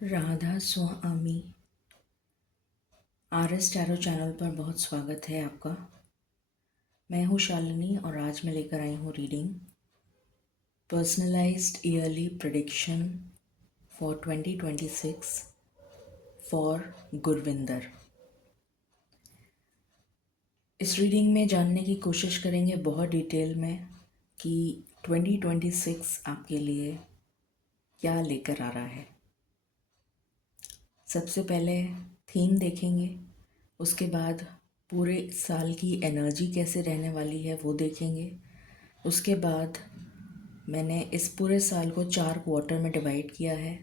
राधा स्वामी RS tarot channel पर बहुत स्वागत है आपका। मैं हूँ शालिनी और आज मैं लेकर आई हूँ reading personalised yearly prediction for 2026 for Gurvinder. इस रीडिंग में जानने की कोशिश करेंगे बहुत डिटेल में कि 2026 आपके लिए क्या लेकर आ रहा है। सबसे पहले थीम देखेंगे, उसके बाद पूरे साल की एनर्जी कैसे रहने वाली है वो देखेंगे। उसके बाद मैंने इस पूरे साल को 4 क्वार्टर में डिवाइड किया है।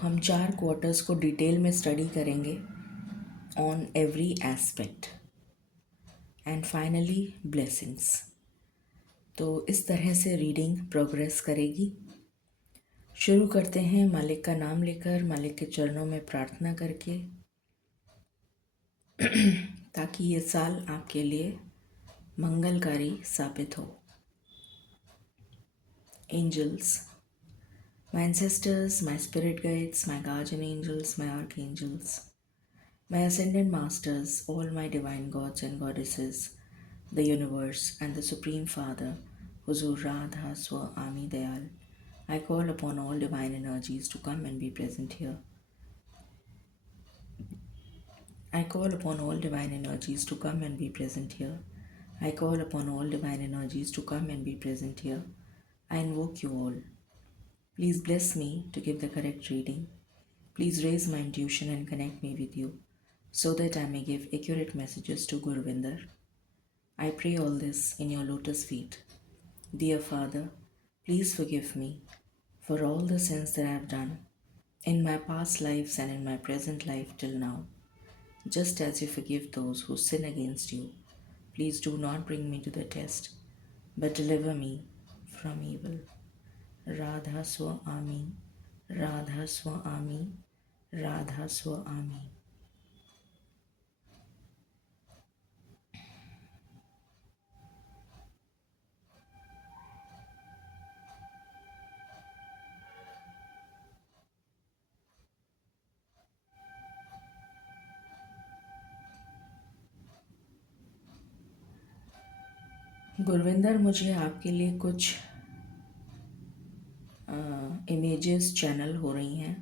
हम 4 क्वार्टर्स को डिटेल में स्टडी करेंगे on every aspect and finally blessings. तो इस तरह से रीडिंग प्रोग्रेस करेगी। शुरू करते हैं मालिक का नाम लेकर, मालिक के चरणों में प्रार्थना करके, ताकि ये साल आपके लिए मंगलकारी साबित हो। Angels, my ancestors, my spirit guides, my guardian angels, my archangels, my ascended masters, all my divine gods and goddesses, the universe and the Supreme Father, Huzur Radha Swami Dayal, I call upon all divine energies to come and be present here. I call upon all divine energies to come and be present here. I call upon all divine energies to come and be present here. I invoke you all. Please bless me to give the correct reading. Please raise my intuition and connect me with you so that I may give accurate messages to Gurvinder. I pray all this in your lotus feet. Dear Father, please forgive me for all the sins that I have done in my past lives and in my present life till now. Just as you forgive those who sin against you, please do not bring me to the test, but deliver me from evil. Radha Swami, Radha Swami, Radha Swami. Gurvinder, मुझे आपके लिए कुछ images channel हो रही हैं।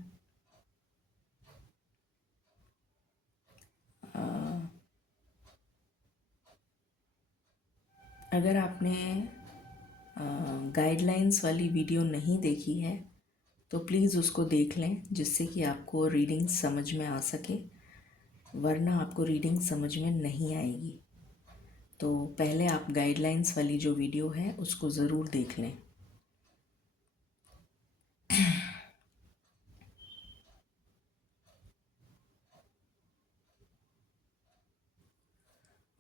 अगर आपने guidelines वाली वीडियो नहीं देखी है तो प्लीज़ उसको देख लें, जिससे कि आपको रीडिंग समझ में आ सके, वरना आपको रीडिंग समझ में नहीं आएगी। तो पहले आप गाइडलाइंस वाली जो वीडियो है उसको ज़रूर देख लें।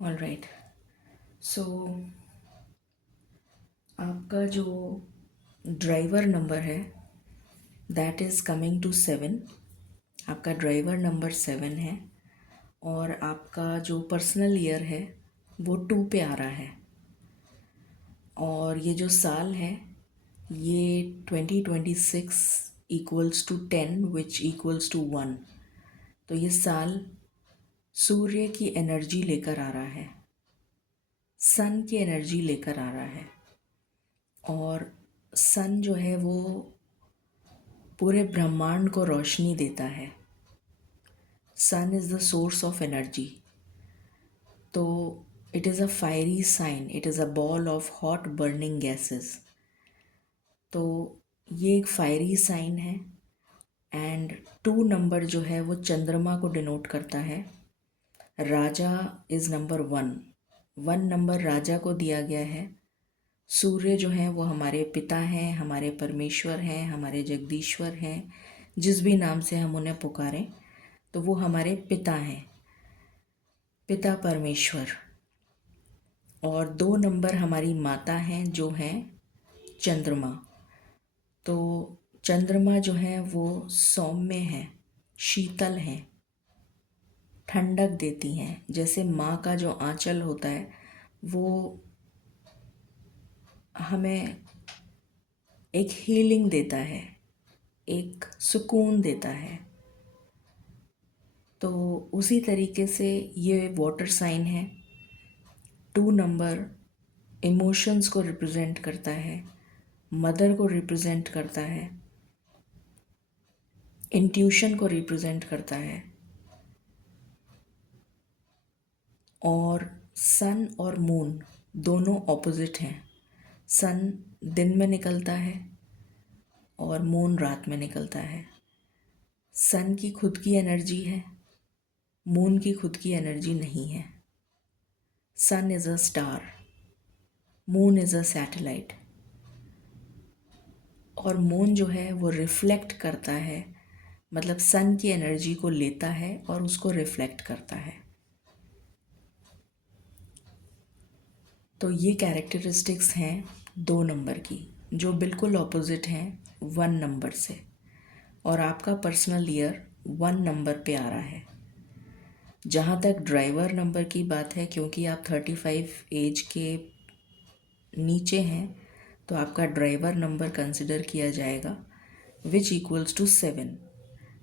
ऑल राइट, सो आपका जो ड्राइवर नंबर है दैट इज़ कमिंग टू 7। आपका ड्राइवर नंबर 7 है और आपका जो पर्सनल ईयर है वो 2 पे आ रहा है। और ये जो साल है ये 2026 equals to 10 which equals to 1। तो ये साल सूर्य की एनर्जी लेकर आ रहा है, सन की एनर्जी लेकर आ रहा है। और सन जो है वो पूरे ब्रह्मांड को रोशनी देता है। Sun is the source of energy. तो it is a fiery sign, it is a ball of hot burning gases. तो ये एक फायरी साइन है। एंड 2 नंबर जो है वो चंद्रमा को डिनोट करता है। राजा इज़ नंबर 1। 1 नंबर राजा को दिया गया है। सूर्य जो हैं वो हमारे पिता हैं, हमारे परमेश्वर हैं, हमारे जगदीश्वर हैं, जिस भी नाम से हम उन्हें पुकारें तो वो हमारे पिता हैं, पिता परमेश्वर। और 2 नंबर हमारी माता हैं जो हैं चंद्रमा। तो चंद्रमा जो है वो सौम्य हैं, शीतल हैं, ठंडक देती हैं। जैसे माँ का जो आंचल होता है वो हमें एक हीलिंग देता है, एक सुकून देता है। तो उसी तरीके से ये वाटर साइन है। 2 नंबर इमोशंस को रिप्रेजेंट करता है, मदर को रिप्रेजेंट करता है, इंट्यूशन को रिप्रेजेंट करता है। और सन और मून दोनों ऑपोजिट हैं। सन दिन में निकलता है और मून रात में निकलता है। सन की खुद की एनर्जी है, मून की खुद की एनर्जी नहीं है। Sun is a star, moon is a satellite. और मून जो है वो रिफ्लेक्ट करता है, मतलब सन की एनर्जी को लेता है और उसको रिफ्लेक्ट करता है। तो ये कैरेक्टरिस्टिक्स हैं 2 नंबर की, जो बिल्कुल ऑपोजिट हैं 1 नंबर से। और आपका पर्सनल ईयर 1 नंबर पे आ रहा है। जहाँ तक ड्राइवर नंबर की बात है, क्योंकि आप 35 एज के नीचे हैं, तो आपका ड्राइवर नंबर कंसिडर किया जाएगा, which equals to 7।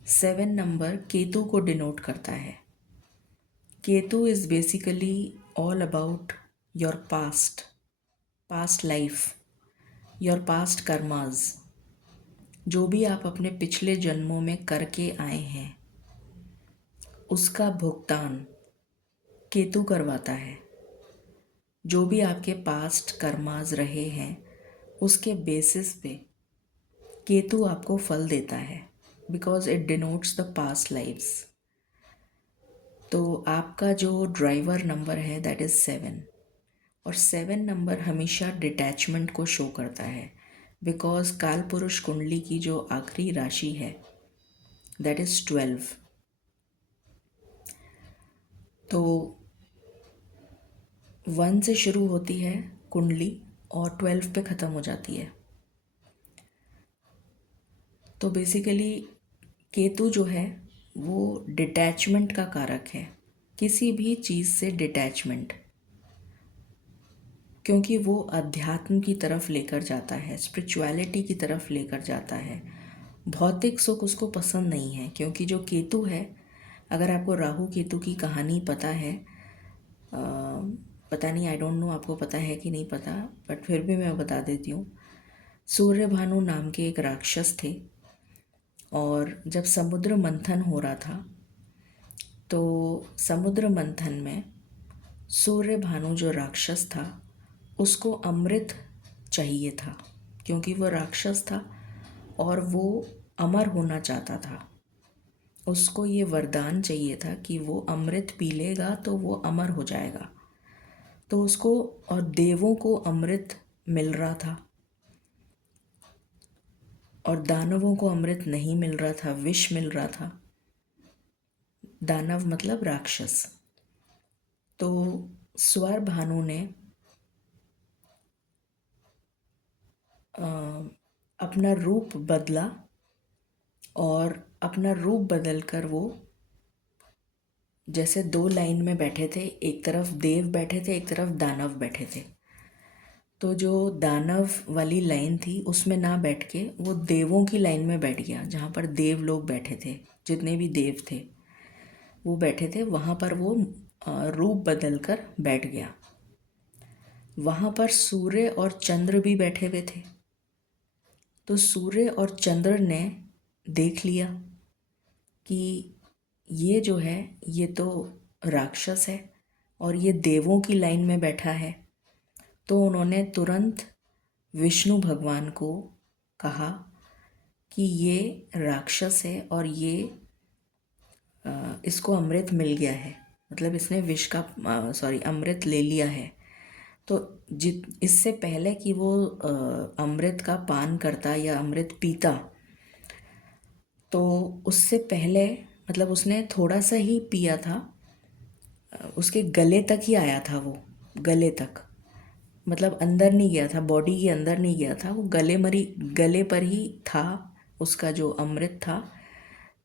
7 number Ketu को डिनोट करता है। Ketu is basically all about your past life, your past karmas. जो भी आप अपने पिछले जन्मों में करके आए हैं, उसका भुगतान केतु करवाता है। जो भी आपके पास्ट कर्माज रहे हैं, उसके बेसिस पे केतु आपको फल देता है, because it denotes the past lifes. तो आपका जो ड्राइवर नंबर है दैट इज़ 7। और 7 नंबर हमेशा डिटैचमेंट को शो करता है, बिकॉज काल पुरुष कुंडली की जो आखिरी राशि है दैट इज़ 12। तो 1 से शुरू होती है कुंडली और 12 पे ख़त्म हो जाती है। तो बेसिकली केतु जो है वो डिटैचमेंट का कारक है, किसी भी चीज़ से डिटैचमेंट, क्योंकि वो अध्यात्म की तरफ लेकर जाता है, स्पिरिचुअलिटी की तरफ लेकर जाता है। भौतिक सुख उसको पसंद नहीं है, क्योंकि जो केतु है, अगर आपको राहु केतु की कहानी पता है, पता नहीं, आई डोंट नो आपको पता है कि नहीं पता, बट फिर भी मैं बता देती हूँ। सूर्य भानु नाम के एक राक्षस थे, और जब समुद्र मंथन हो रहा था, तो समुद्र मंथन में सूर्य भानु जो राक्षस था उसको अमृत चाहिए था, क्योंकि वो राक्षस था और वो अमर होना चाहता था। उसको ये वरदान चाहिए था कि वो अमृत पी लेगा तो वो अमर हो जाएगा। तो उसको और देवों को अमृत मिल रहा था और दानवों को अमृत नहीं मिल रहा था, विष मिल रहा था। दानव मतलब राक्षस। तो स्वर भानु ने अपना रूप बदला, और अपना रूप बदलकर वो जैसे 2 लाइन में बैठे थे, एक तरफ देव बैठे थे, एक तरफ दानव बैठे थे। तो जो दानव वाली लाइन थी उसमें ना बैठ के वो देवों की लाइन में बैठ गया, जहाँ पर देव लोग बैठे थे, जितने भी देव थे वो बैठे थे, वहाँ पर वो रूप बदल कर बैठ गया। वहाँ पर सूर्य और चंद्र भी बैठे हुए थे। तो सूर्य और चंद्र ने देख लिया कि ये जो है ये तो राक्षस है और ये देवों की लाइन में बैठा है। तो उन्होंने तुरंत विष्णु भगवान को कहा कि ये राक्षस है और ये इसको अमृत मिल गया है, मतलब इसने विष का अमृत ले लिया है। तो इससे पहले कि वो अमृत का पान करता या अमृत पीता, तो उससे पहले मतलब उसने थोड़ा सा ही पिया था, उसके गले तक ही आया था वो, गले तक, मतलब अंदर नहीं गया था, बॉडी के अंदर नहीं गया था, वो गले पर ही था उसका जो अमृत था।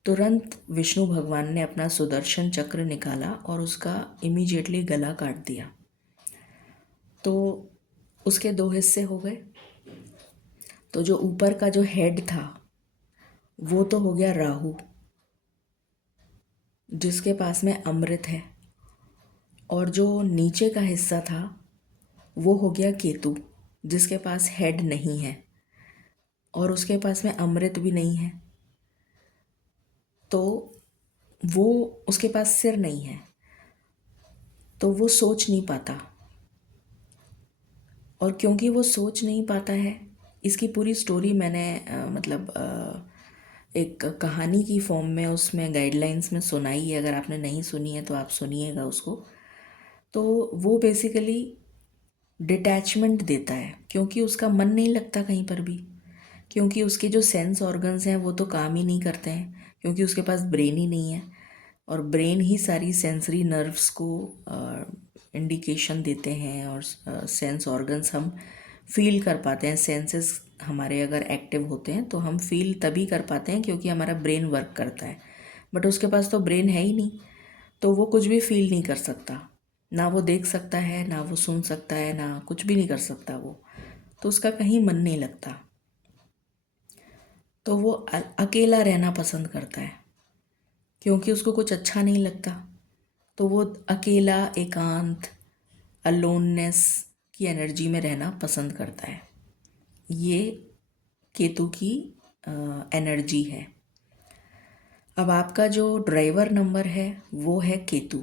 तुरंत विष्णु भगवान ने अपना सुदर्शन चक्र निकाला और उसका इमीडिएटली गला काट दिया। तो उसके 2 हिस्से हो गए। तो जो ऊपर का जो हेड था वो तो हो गया राहु, जिसके पास में अमृत है। और जो नीचे का हिस्सा था वो हो गया केतु, जिसके पास हेड नहीं है और उसके पास में अमृत भी नहीं है। तो वो, उसके पास सिर नहीं है, तो वो सोच नहीं पाता। और क्योंकि वो सोच नहीं पाता है, इसकी पूरी स्टोरी मैंने एक कहानी की फॉर्म में उसमें गाइडलाइंस में सुनाई है। अगर आपने नहीं सुनी है तो आप सुनिएगा उसको। तो वो बेसिकली डिटैचमेंट देता है, क्योंकि उसका मन नहीं लगता कहीं पर भी, क्योंकि उसके जो सेंस ऑर्गन्स हैं वो तो काम ही नहीं करते हैं, क्योंकि उसके पास ब्रेन ही नहीं है। और ब्रेन ही सारी सेंसरी नर्व्स को इंडिकेशन देते हैं, और सेंस ऑर्गन्स हम फील कर पाते हैं। सेंसेस हमारे अगर एक्टिव होते हैं तो हम फील तभी कर पाते हैं क्योंकि हमारा ब्रेन वर्क करता है। बट उसके पास तो ब्रेन है ही नहीं, तो वो कुछ भी फील नहीं कर सकता। ना वो देख सकता है, ना वो सुन सकता है, ना कुछ भी नहीं कर सकता वो। तो उसका कहीं मन नहीं लगता। तो वो अकेला रहना पसंद करता है, क्योंकि उसको कुछ अच्छा नहीं लगता। तो वो अकेला, एकांत, अलोननेस की एनर्जी में रहना पसंद करता है। ये केतु की एनर्जी है। अब आपका जो ड्राइवर नंबर है वो है केतु।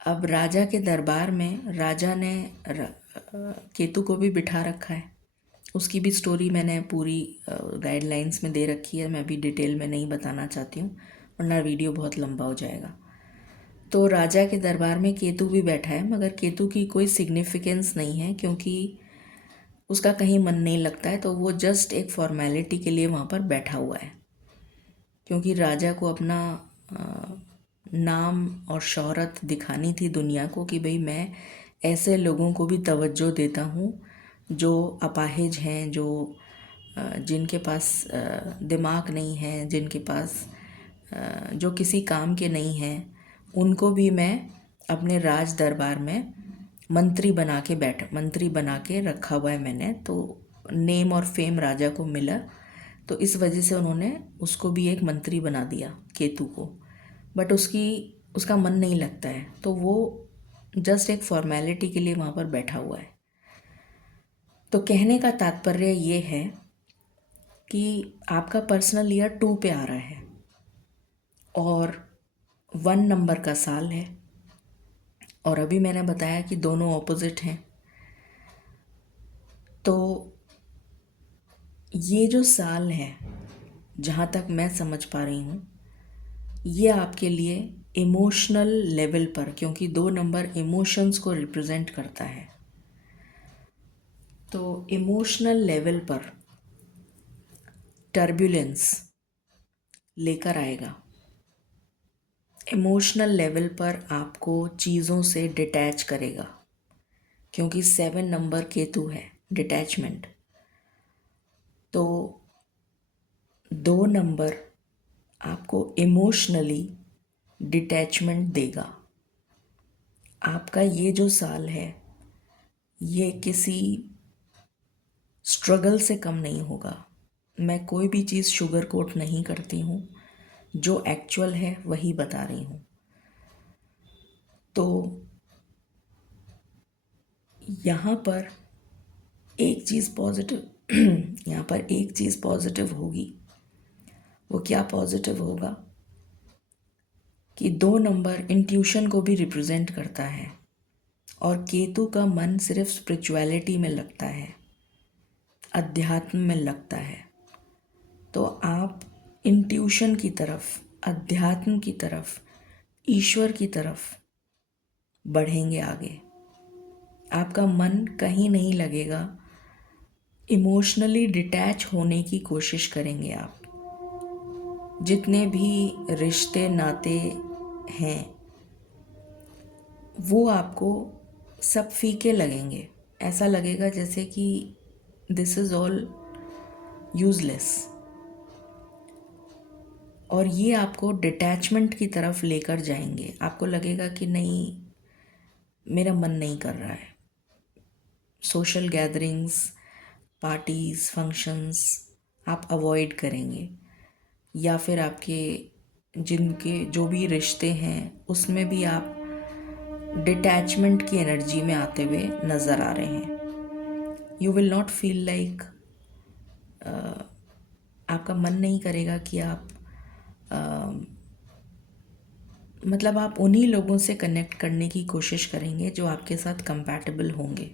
अब राजा के दरबार में राजा ने केतु को भी बिठा रखा है। उसकी भी स्टोरी मैंने पूरी गाइडलाइंस में दे रखी है, मैं भी डिटेल में नहीं बताना चाहती हूँ वरना वीडियो बहुत लंबा हो जाएगा। तो राजा के दरबार में केतु भी बैठा है, मगर केतु की कोई सिग्निफिकेंस नहीं है, क्योंकि उसका कहीं मन नहीं लगता है। तो वो जस्ट एक फॉर्मेलिटी के लिए वहाँ पर बैठा हुआ है, क्योंकि राजा को अपना नाम और शोहरत दिखानी थी दुनिया को कि भाई मैं ऐसे लोगों को भी तवज्जो देता हूँ जो अपाहिज हैं, जो जिनके पास दिमाग नहीं है, जिनके पास जो किसी काम के नहीं हैं, उनको भी मैं अपने राज दरबार में मंत्री बना के रखा हुआ है मैंने। तो नेम और फेम राजा को मिला, तो इस वजह से उन्होंने उसको भी एक मंत्री बना दिया, केतु को। बट उसका मन नहीं लगता है, तो वो जस्ट एक फॉर्मेलिटी के लिए वहाँ पर बैठा हुआ है। तो कहने का तात्पर्य ये है कि आपका पर्सनल ईयर 2 पे आ रहा है और 1 नंबर का साल है, और अभी मैंने बताया कि दोनों ऑपोजिट हैं। तो ये जो साल है, जहाँ तक मैं समझ पा रही हूँ, ये आपके लिए इमोशनल लेवल पर, क्योंकि 2 नंबर इमोशंस को रिप्रेजेंट करता है, तो इमोशनल लेवल पर टर्बुलेंस लेकर आएगा। इमोशनल लेवल पर आपको चीज़ों से डिटैच करेगा, क्योंकि 7 नंबर केतु है, डिटैचमेंट। तो 2 नंबर आपको इमोशनली डिटैचमेंट देगा। आपका ये जो साल है ये किसी स्ट्रगल से कम नहीं होगा। मैं कोई भी चीज़ शुगर कोट नहीं करती हूँ, जो एक्चुअल है वही बता रही हूँ। तो यहाँ पर एक चीज़ पॉजिटिव यहाँ पर एक चीज़ पॉजिटिव होगी। वो क्या पॉजिटिव होगा कि 2 नंबर इंट्यूशन को भी रिप्रेजेंट करता है, और केतु का मन सिर्फ स्पिरिचुअलिटी में लगता है, अध्यात्म में लगता है। तो आप इंट्यूशन की तरफ, अध्यात्म की तरफ, ईश्वर की तरफ बढ़ेंगे आगे। आपका मन कहीं नहीं लगेगा, इमोशनली डिटैच होने की कोशिश करेंगे आप। जितने भी रिश्ते नाते हैं वो आपको सब फीके लगेंगे। ऐसा लगेगा जैसे कि दिस इज़ ऑल यूज़लेस। और ये आपको डिटैचमेंट की तरफ लेकर जाएंगे। आपको लगेगा कि नहीं, मेरा मन नहीं कर रहा है। सोशल गैदरिंग्स, पार्टीज़, फंक्शंस आप अवॉइड करेंगे, या फिर आपके जिनके जो भी रिश्ते हैं उसमें भी आप डिटैचमेंट की एनर्जी में आते हुए नज़र आ रहे हैं। You will not feel like, आपका मन नहीं करेगा कि आप मतलब आप उन्हीं लोगों से कनेक्ट करने की कोशिश करेंगे जो आपके साथ कंपैटिबल होंगे।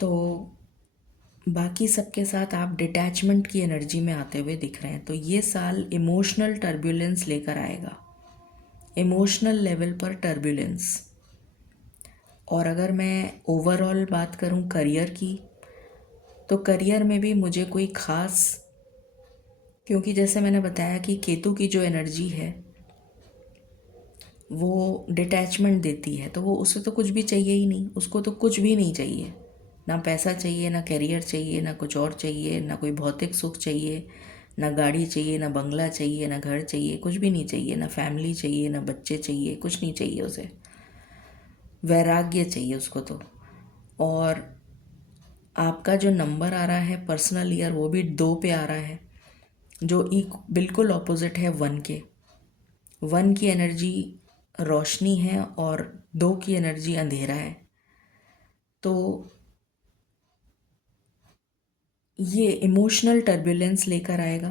तो बाकी सबके साथ आप डिटैचमेंट की एनर्जी में आते हुए दिख रहे हैं। तो ये साल इमोशनल टर्बुलेंस लेकर आएगा, इमोशनल लेवल पर टर्बुलेंस। और अगर मैं ओवरऑल बात करूं करियर की, तो करियर में भी मुझे कोई ख़ास, क्योंकि जैसे मैंने बताया कि केतु की जो एनर्जी है वो डिटैचमेंट देती है, तो वो उसे तो कुछ भी चाहिए ही नहीं, उसको तो कुछ भी नहीं चाहिए, ना पैसा चाहिए, ना करियर चाहिए, ना कुछ और चाहिए, ना कोई भौतिक सुख चाहिए, ना गाड़ी चाहिए, ना बंगला चाहिए, ना घर चाहिए, कुछ भी नहीं चाहिए, ना फैमिली चाहिए, ना बच्चे चाहिए, कुछ नहीं चाहिए उसे। वैराग्य चाहिए उसको तो। और आपका जो नंबर आ रहा है पर्सनल ईयर, वो भी 2 पे आ रहा है, जो बिल्कुल ऑपोजिट है 1 के। 1 की एनर्जी रोशनी है और 2 की एनर्जी अंधेरा है। तो ये इमोशनल टर्बुलेंस लेकर आएगा।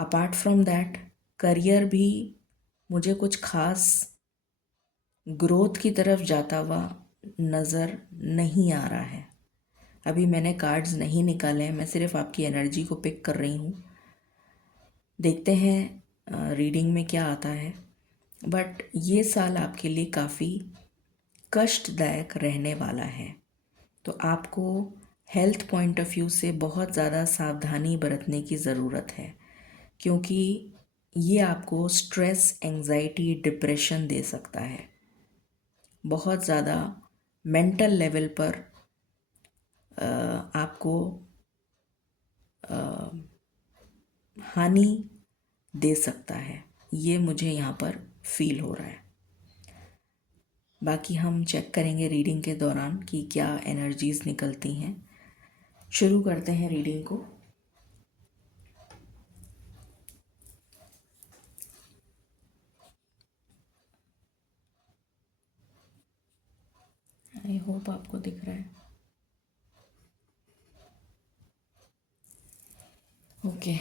अपार्ट फ्रॉम दैट, करियर भी मुझे कुछ खास ग्रोथ की तरफ जाता हुआ नज़र नहीं आ रहा है। अभी मैंने कार्ड्स नहीं निकाले हैं, मैं सिर्फ आपकी एनर्जी को पिक कर रही हूँ। देखते हैं रीडिंग में क्या आता है। बट ये साल आपके लिए काफ़ी कष्टदायक रहने वाला है। तो आपको हेल्थ पॉइंट ऑफ व्यू से बहुत ज़्यादा सावधानी बरतने की ज़रूरत है, क्योंकि ये आपको स्ट्रेस, एंजाइटी, डिप्रेशन दे सकता है। बहुत ज़्यादा मेंटल लेवल पर आपको हानि दे सकता है, ये मुझे यहाँ पर फील हो रहा है। बाकी हम चेक करेंगे रीडिंग के दौरान कि क्या एनर्जीज़ निकलती हैं। शुरू करते हैं रीडिंग को। आई होप आपको दिख रहा है। ओके,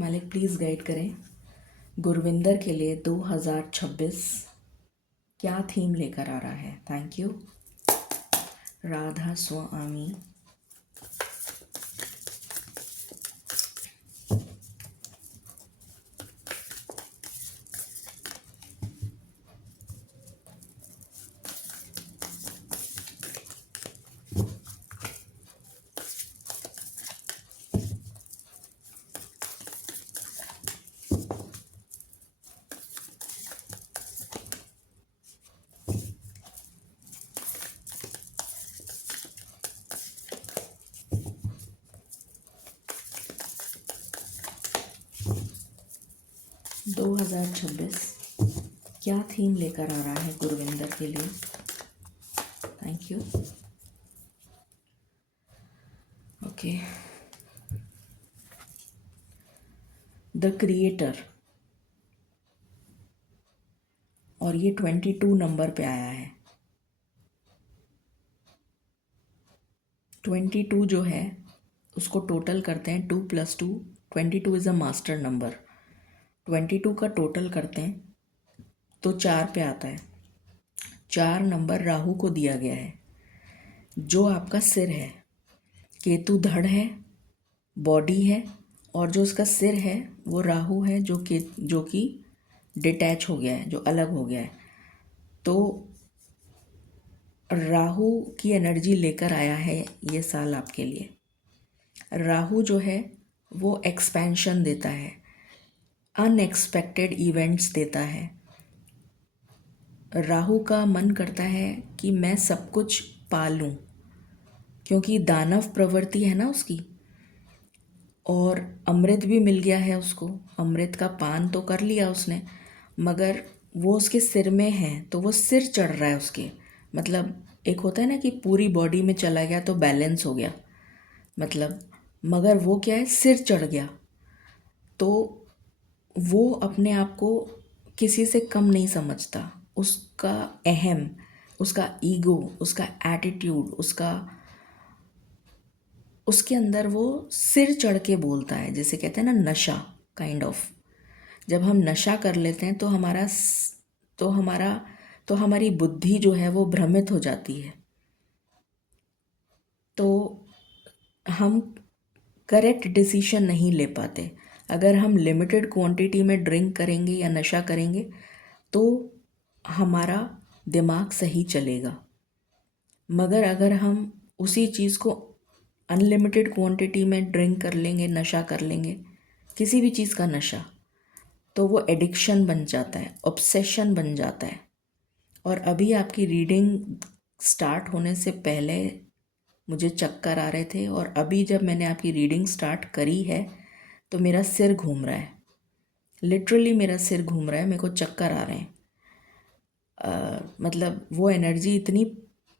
मालिक प्लीज़ गाइड करें गुरविंदर के लिए 2026 क्या थीम लेकर आ रहा है। थैंक यू राधा स्वामी। 2026 क्या थीम लेकर आ रहा है गुरविंदर के लिए। Thank you. Okay, the creator, और ये 22 नंबर पे आया है। 22 जो है उसको टोटल करते हैं, 2 + 2, 22 इज़ अ मास्टर नंबर। 22 का टोटल करते हैं तो 4 पे आता है। 4 नंबर राहु को दिया गया है, जो आपका सिर है। केतु धड़ है, बॉडी है, और जो उसका सिर है वो राहु है, जो कि डिटैच हो गया है, जो अलग हो गया है। तो राहु की एनर्जी लेकर आया है ये साल आपके लिए। राहु जो है वो एक्सपेंशन देता है, अनएक्सपेक्टेड इवेंट्स देता है। राहु का मन करता है कि मैं सब कुछ पा लूँ, क्योंकि दानव प्रवृत्ति है ना उसकी, और अमृत भी मिल गया है उसको। अमृत का पान तो कर लिया उसने, मगर वो उसके सिर में है, तो वो सिर चढ़ रहा है उसके। मतलब एक होता है ना कि पूरी बॉडी में चला गया तो बैलेंस हो गया, मतलब मगर वो क्या है, सिर चढ़ गया तो वो अपने आप को किसी से कम नहीं समझता। उसका अहम, उसका ईगो, उसका एटीट्यूड, उसके अंदर वो सिर चढ़ के बोलता है, जैसे कहते हैं ना नशा, काइंड ऑफ। जब हम नशा कर लेते हैं तो तो हमारा तो हमारी बुद्धि जो है वो भ्रमित हो जाती है, तो हम करेक्ट डिसीजन नहीं ले पाते। अगर हम लिमिटेड क्वांटिटी में ड्रिंक करेंगे या नशा करेंगे तो हमारा दिमाग सही चलेगा। मगर अगर हम उसी चीज़ को अनलिमिटेड क्वांटिटी में ड्रिंक कर लेंगे, नशा कर लेंगे, किसी भी चीज़ का नशा, तो वो एडिक्शन बन जाता है, ऑब्सेशन बन जाता है। और अभी आपकी रीडिंग स्टार्ट होने से पहले मुझे चक्कर आ रहे थे, और अभी जब मैंने आपकी रीडिंग स्टार्ट करी है तो मेरा सिर घूम रहा है, लिटरली मेरा सिर घूम रहा है, मेरे को चक्कर आ रहे हैं। मतलब वो एनर्जी इतनी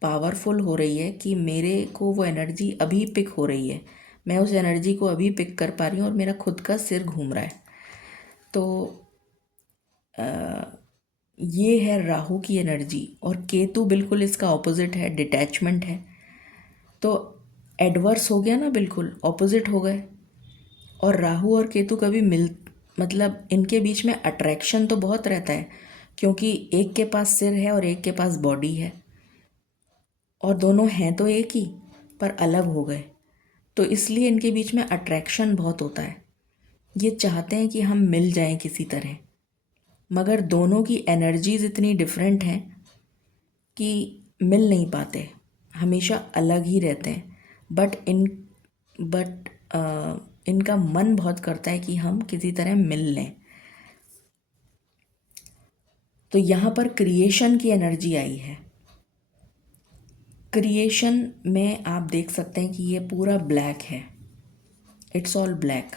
पावरफुल हो रही है कि मेरे को वो एनर्जी अभी पिक हो रही है, मैं उस एनर्जी को अभी पिक कर पा रही हूँ और मेरा खुद का सिर घूम रहा है। तो ये है राहु की एनर्जी, और केतु बिल्कुल इसका ऑपोजिट है, डिटैचमेंट है। तो एडवर्स हो गया ना, बिल्कुल ऑपोजिट हो गए। और राहु और केतु कभी मतलब इनके बीच में अट्रैक्शन तो बहुत रहता है, क्योंकि एक के पास सिर है और एक के पास बॉडी है, और दोनों हैं तो एक ही पर अलग हो गए, तो इसलिए इनके बीच में अट्रैक्शन बहुत होता है। ये चाहते हैं कि हम मिल जाएं किसी तरह, मगर दोनों की एनर्जीज इतनी डिफरेंट हैं कि मिल नहीं पाते, हमेशा अलग ही रहते हैं। बट इनका मन बहुत करता है कि हम किसी तरह मिल लें। तो यहाँ पर क्रिएशन की एनर्जी आई है। क्रिएशन में आप देख सकते हैं कि ये पूरा ब्लैक है, इट्स ऑल ब्लैक,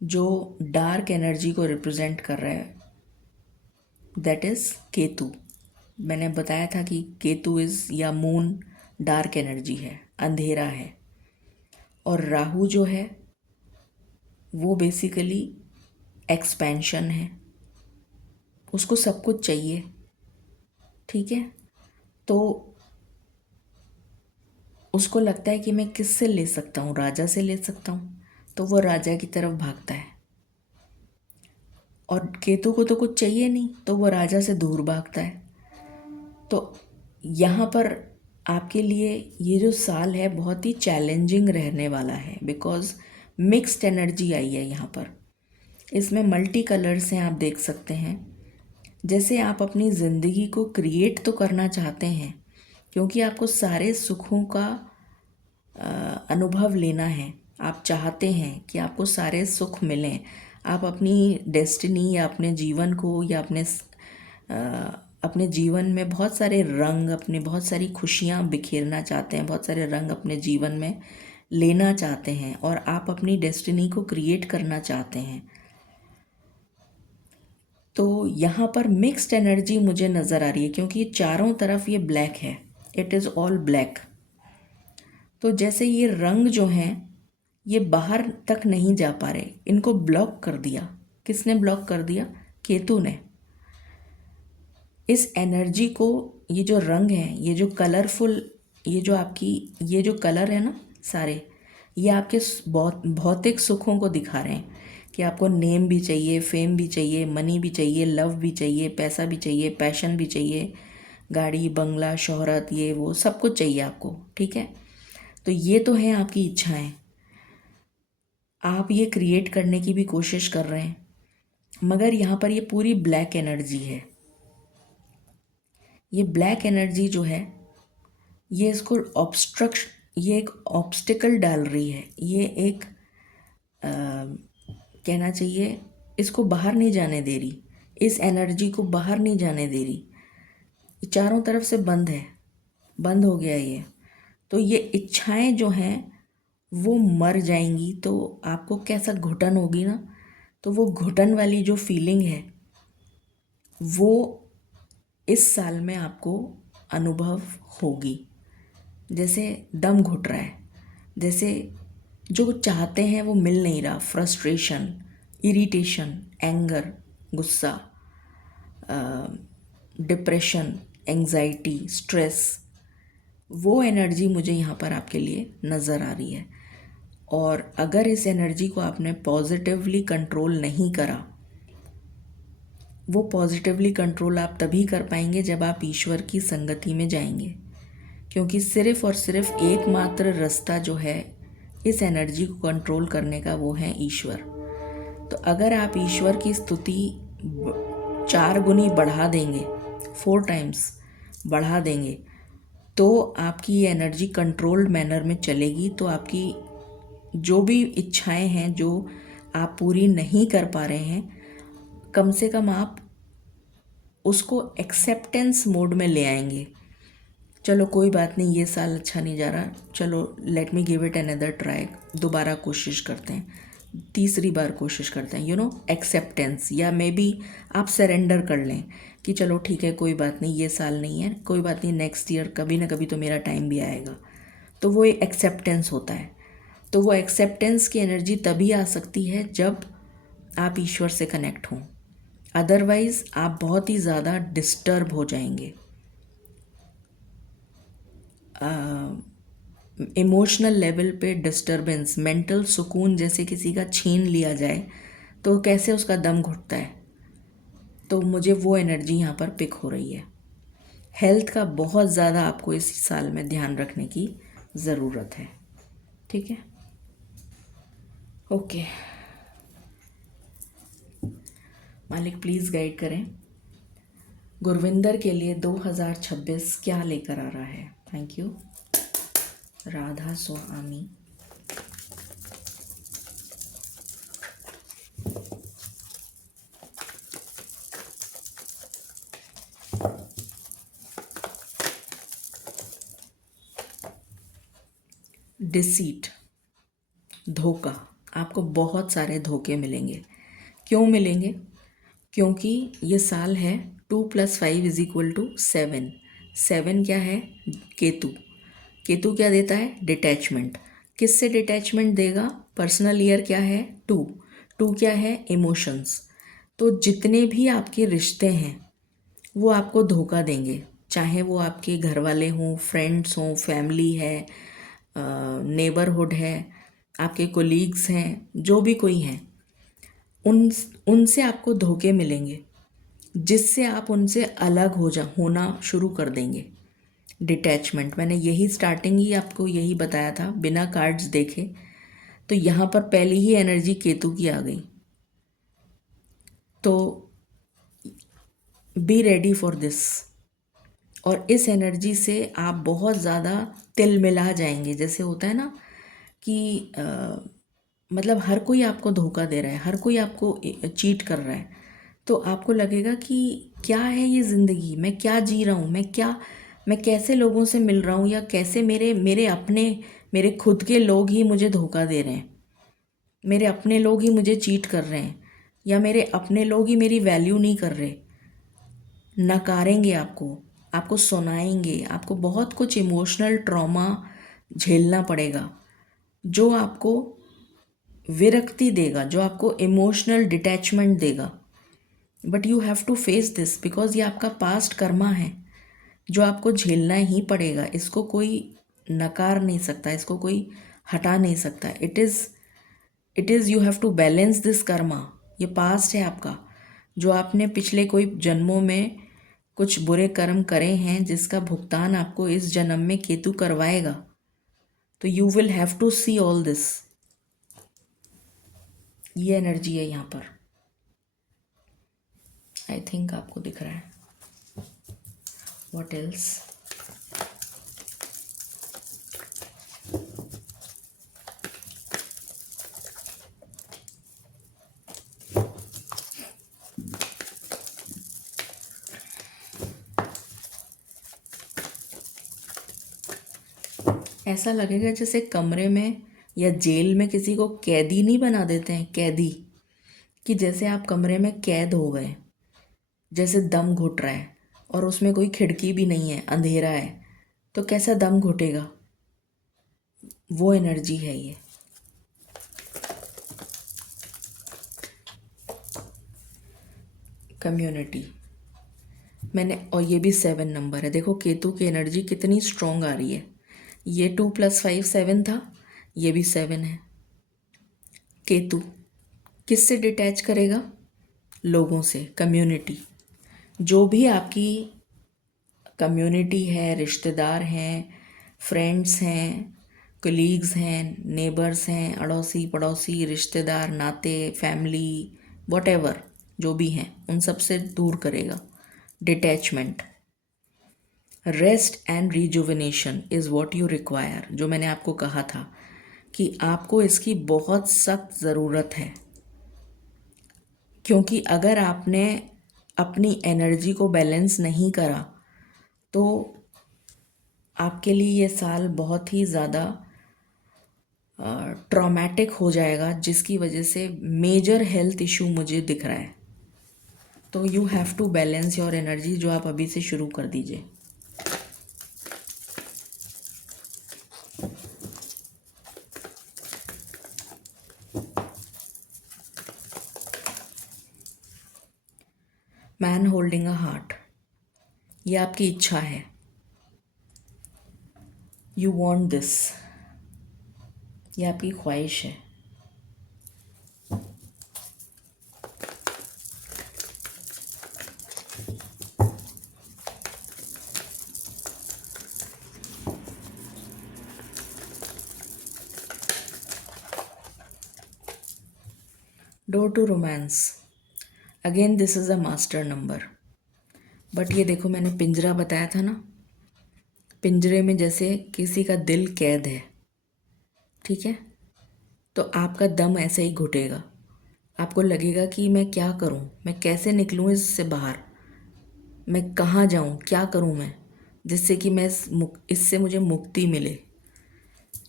जो डार्क एनर्जी को रिप्रेजेंट कर रहा है, दैट इज़ केतु। मैंने बताया था कि केतु इज़ या मून डार्क एनर्जी है, अंधेरा है। और राहु जो है वो बेसिकली एक्सपेंशन है, उसको सब कुछ चाहिए, ठीक है। तो उसको लगता है कि मैं किससे ले सकता हूँ, राजा से ले सकता हूँ, तो वो राजा की तरफ भागता है। और केतु को तो कुछ चाहिए नहीं, तो वो राजा से दूर भागता है। तो यहाँ पर आपके लिए ये जो साल है बहुत ही चैलेंजिंग रहने वाला है, बिकॉज मिक्स्ड एनर्जी आई है यहाँ पर। इसमें मल्टी कलर्स हैं, आप देख सकते हैं। जैसे आप अपनी ज़िंदगी को क्रिएट तो करना चाहते हैं, क्योंकि आपको सारे सुखों का अनुभव लेना है, आप चाहते हैं कि आपको सारे सुख मिलें, आप अपनी डेस्टिनी या अपने जीवन को या अपने जीवन में बहुत सारे रंग, अपने बहुत सारी खुशियाँ बिखेरना चाहते हैं, बहुत सारे रंग अपने जीवन में लेना चाहते हैं, और आप अपनी डेस्टिनी को क्रिएट करना चाहते हैं। तो यहाँ पर मिक्स्ड एनर्जी मुझे नज़र आ रही है, क्योंकि चारों तरफ ये ब्लैक है, इट इज़ ऑल ब्लैक। तो जैसे ये रंग जो हैं ये बाहर तक नहीं जा पा रहे, इनको ब्लॉक कर दिया। किसने ब्लॉक कर दिया? केतु ने। इस एनर्जी को, ये जो रंग है, ये जो कलरफुल, ये जो कलर है ना सारे, ये आपके भौतिक सुखों को दिखा रहे हैं कि आपको नेम भी चाहिए, फेम भी चाहिए, मनी भी चाहिए, लव भी चाहिए, पैसा भी चाहिए, पैशन भी चाहिए, गाड़ी बंगला शोहरत, ये वो सब कुछ चाहिए आपको, ठीक है। तो ये तो है आपकी इच्छाएं, आप ये क्रिएट करने की भी कोशिश कर रहे हैं, मगर यहाँ पर ये पूरी ब्लैक एनर्जी है। ये ब्लैक एनर्जी जो है ये इसको ये एक ऑब्स्टिकल डाल रही है, ये एक कहना चाहिए इसको बाहर नहीं जाने दे रही, इस एनर्जी को बाहर नहीं जाने दे रही। ये चारों तरफ से बंद है, बंद हो गया ये। तो ये इच्छाएं जो हैं वो मर जाएंगी, तो आपको कैसा घुटन होगी ना, तो वो घुटन वाली जो फीलिंग है वो इस साल में आपको अनुभव होगी। जैसे दम घुट रहा है, जैसे जो चाहते हैं वो मिल नहीं रहा, फ्रस्ट्रेशन, इरिटेशन, एंगर, गुस्सा, डिप्रेशन, एंजाइटी, स्ट्रेस, वो एनर्जी मुझे यहाँ पर आपके लिए नज़र आ रही है। और अगर इस एनर्जी को आपने पॉजिटिवली कंट्रोल नहीं करा, वो पॉजिटिवली कंट्रोल आप तभी कर पाएंगे जब आप ईश्वर की संगति में जाएंगे, क्योंकि सिर्फ और सिर्फ एकमात्र रास्ता जो है इस एनर्जी को कंट्रोल करने का वो है ईश्वर। तो अगर आप ईश्वर की स्तुति 4 गुनी बढ़ा देंगे, 4 टाइम्स बढ़ा देंगे, तो आपकी ये एनर्जी कंट्रोल्ड मैनर में चलेगी। तो आपकी जो भी इच्छाएं हैं जो आप पूरी नहीं कर पा रहे हैं, कम से कम आप उसको एक्सेप्टेंस मोड में ले आएंगे। चलो कोई बात नहीं, ये साल अच्छा नहीं जा रहा, चलो let me give it another try, दोबारा कोशिश करते हैं, तीसरी बार कोशिश करते हैं, एक्सेप्टेंस। या मे बी आप सरेंडर कर लें कि चलो ठीक है, कोई बात नहीं, ये साल नहीं है, कोई बात नहीं, नेक्स्ट ईयर कभी ना कभी तो मेरा टाइम भी आएगा। तो वो एक्सेप्टेंस होता है। तो वो एक्सेप्टेंस की एनर्जी तभी आ सकती है जब आप ईश्वर से कनेक्ट हों, अदरवाइज़ आप बहुत ही ज़्यादा डिस्टर्ब हो जाएंगे। इमोशनल लेवल पे डिस्टरबेंस, मेंटल सुकून जैसे किसी का छीन लिया जाए तो कैसे उसका दम घुटता है। तो मुझे वो एनर्जी यहाँ पर पिक हो रही है। हेल्थ का बहुत ज़्यादा आपको इस साल में ध्यान रखने की ज़रूरत है, ठीक है? ओके, मालिक प्लीज़ गाइड करें गुरविंदर के लिए 2026 क्या लेकर आ रहा है। Thank you. Radha Swami. Deceit, धोखा, आपको बहुत सारे धोखे मिलेंगे। क्यों मिलेंगे? क्योंकि ये साल है 2 + 5 = 7। 7 क्या है? केतु। केतु क्या देता है? डिटैचमेंट। किससे डिटैचमेंट देगा? पर्सनल ईयर क्या है? 2। 2 क्या है? इमोशंस। तो जितने भी आपके रिश्ते हैं वो आपको धोखा देंगे, चाहे वो आपके घर वाले हों, फ्रेंड्स हों, फैमिली है, नेबरहुड है, आपके कोलीग्स हैं, जो भी कोई हैं, उनसे आपको धोखे मिलेंगे, जिससे आप उनसे अलग होना शुरू कर देंगे। डिटैचमेंट, मैंने यही स्टार्टिंग ही आपको यही बताया था बिना कार्ड्स देखे। तो यहाँ पर पहली ही एनर्जी केतु की आ गई। तो बी रेडी फॉर दिस। और इस एनर्जी से आप बहुत ज़्यादा तिल मिला जाएंगे। जैसे होता है ना कि मतलब हर कोई आपको धोखा दे रहा है, हर कोई आपको चीट कर रहा है, तो आपको लगेगा कि क्या है ये ज़िंदगी, मैं क्या जी रहा हूँ, मैं कैसे लोगों से मिल रहा हूँ, या कैसे मेरे खुद के लोग ही मुझे धोखा दे रहे हैं, मेरे अपने लोग ही मुझे चीट कर रहे हैं, या मेरे अपने लोग ही मेरी वैल्यू नहीं कर रहे। नकारेंगे आपको सुनाएंगे, आपको बहुत कुछ इमोशनल ट्रॉमा झेलना पड़ेगा, जो आपको विरक्ति देगा, जो आपको इमोशनल डिटैचमेंट देगा। But you have to face this, because ये आपका पास्ट कर्मा है जो आपको झेलना ही पड़ेगा। इसको कोई नकार नहीं सकता, इसको कोई हटा नहीं सकता। It is you have to balance this karma. ये पास्ट है आपका, जो आपने पिछले कोई जन्मों में कुछ बुरे कर्म करे हैं, जिसका भुगतान आपको इस जन्म में केतु करवाएगा। तो you will have to see all this. ये एनर्जी है यहाँ पर। आई थिंक आपको दिख रहा है। What else? ऐसा लगेगा जैसे कमरे में या जेल में किसी को कैदी नहीं बना देते हैं, कैदी, कि जैसे आप कमरे में कैद हो गए, जैसे दम घुट रहा है और उसमें कोई खिड़की भी नहीं है, अंधेरा है, तो कैसा दम घुटेगा। वो एनर्जी है ये। कम्युनिटी मैंने, और ये भी 7 नंबर है। देखो केतु की एनर्जी कितनी स्ट्रॉन्ग आ रही है। ये 2 + 5 7 था, ये भी 7 है। केतु किससे डिटैच करेगा? लोगों से, कम्युनिटी। जो भी आपकी कम्युनिटी है, रिश्तेदार हैं, फ्रेंड्स हैं, कलीग्स हैं, नेबर्स हैं, अड़ोसी पड़ोसी, रिश्तेदार, नाते, फैमिली, वॉटेवर जो भी हैं, उन सब से दूर करेगा। Detachment. Rest and rejuvenation is what you require, जो मैंने आपको कहा था कि आपको इसकी बहुत सख्त ज़रूरत है। क्योंकि अगर आपने अपनी एनर्जी को बैलेंस नहीं करा तो आपके लिए ये साल बहुत ही ज़्यादा ट्रॉमेटिक हो जाएगा, जिसकी वजह से मेजर हेल्थ इशू मुझे दिख रहा है। तो you have to balance your energy, जो आप अभी से शुरू कर दीजिए। मैन होल्डिंग अ हार्ट, ये आपकी इच्छा है। यू वॉन्ट दिस, ये आपकी ख्वाहिश है। Door to romance, again this is a master number. But ये देखो, मैंने पिंजरा बताया था ना, पिंजरे में जैसे किसी का दिल कैद है, ठीक है? तो आपका दम ऐसे ही घुटेगा। आपको लगेगा कि मैं क्या करूं, मैं कैसे निकलूं इससे बाहर, मैं कहाँ जाऊं, क्या करूं मैं, जिससे कि मैं इससे मुझे मुक्ति मिले।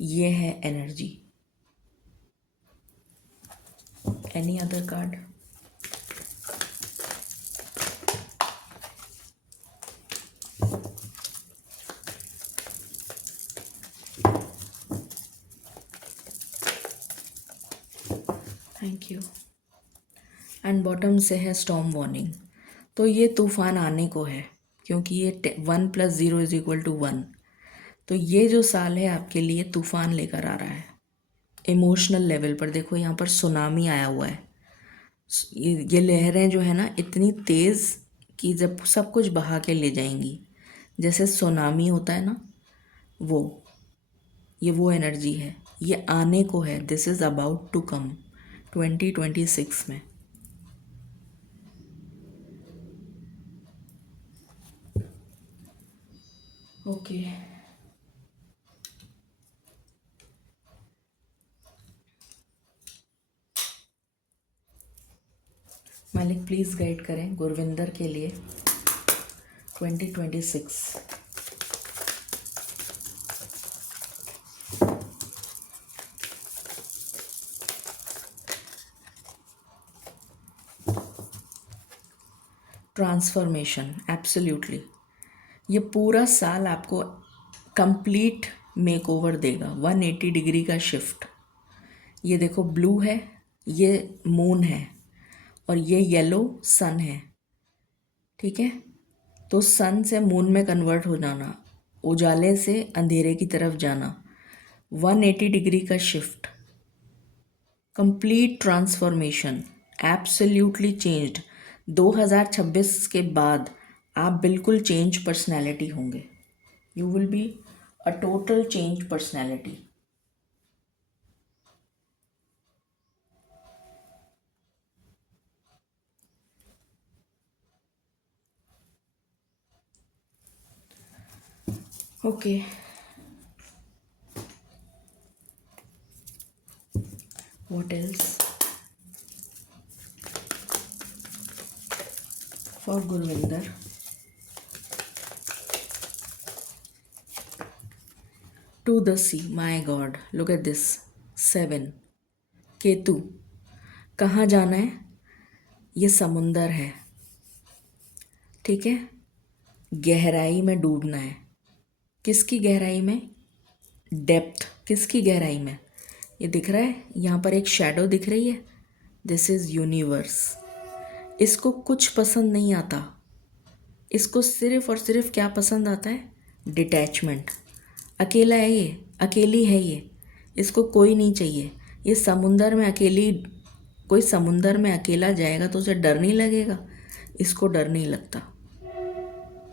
ये है energy. Any other card? Thank you. And bottom से है स्टॉर्म वार्निंग। तो ये तूफान आने को है, क्योंकि ये 1 + 0 = 1। तो ये जो साल है आपके लिए तूफान लेकर आ रहा है। इमोशनल लेवल पर देखो, यहाँ पर सुनामी आया हुआ है। ये लहरें जो है ना, इतनी तेज़ कि जब सब कुछ बहा के ले जाएंगी, जैसे सुनामी होता है ना, वो ये वो एनर्जी है। ये आने को है, this is about to come 2026 में। ओके मालिक प्लीज़ गाइड करें गुरविंदर के लिए 2026। Transformation, absolutely. ये पूरा साल आपको कंप्लीट मेकओवर देगा, 180 डिग्री का शिफ्ट। ये देखो ब्लू है, ये मून है, और ये येलो सन है, ठीक है? तो सन से मून में कन्वर्ट हो जाना, उजाले से अंधेरे की तरफ जाना, 180 डिग्री का shift, complete transformation, absolutely changed. 2026 के बाद आप बिल्कुल चेंज पर्सनैलिटी होंगे। You will be a total change personality. Okay, what else for Gurvinder? To the sea, my God, look at this 7। Ketu, कहाँ जाना है? ये समुंदर है, ठीक है? गहराई में डूबना है। किसकी गहराई में? डेप्थ। किसकी गहराई में? ये दिख रहा है यहाँ पर, एक शैडो दिख रही है, दिस इज यूनिवर्स। इसको कुछ पसंद नहीं आता। इसको सिर्फ और सिर्फ क्या पसंद आता है? डिटैचमेंट। अकेला है ये, अकेली है ये, इसको कोई नहीं चाहिए। ये समुंदर में अकेली, कोई समुंदर में अकेला जाएगा तो उसे डर नहीं लगेगा? इसको डर नहीं लगता,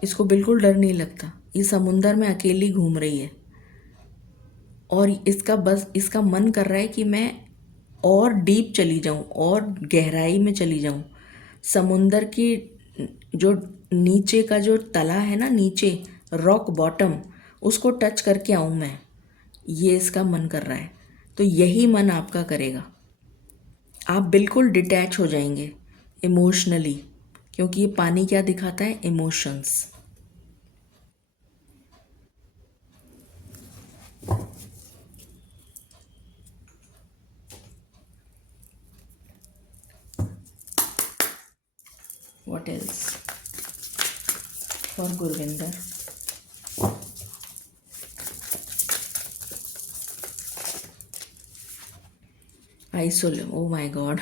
इसको बिल्कुल डर नहीं लगता। ये समुंदर में अकेली घूम रही है और इसका मन कर रहा है कि मैं और डीप चली जाऊं और गहराई में चली जाऊं। समुंदर की जो नीचे का जो तला है ना, नीचे रॉक बॉटम, उसको टच करके आऊं मैं, ये इसका मन कर रहा है। तो यही मन आपका करेगा। आप बिल्कुल डिटैच हो जाएंगे इमोशनली, क्योंकि ये पानी क्या दिखाता है? Emotions. What else for Gurvinder? आइसोले, ओ माय गॉड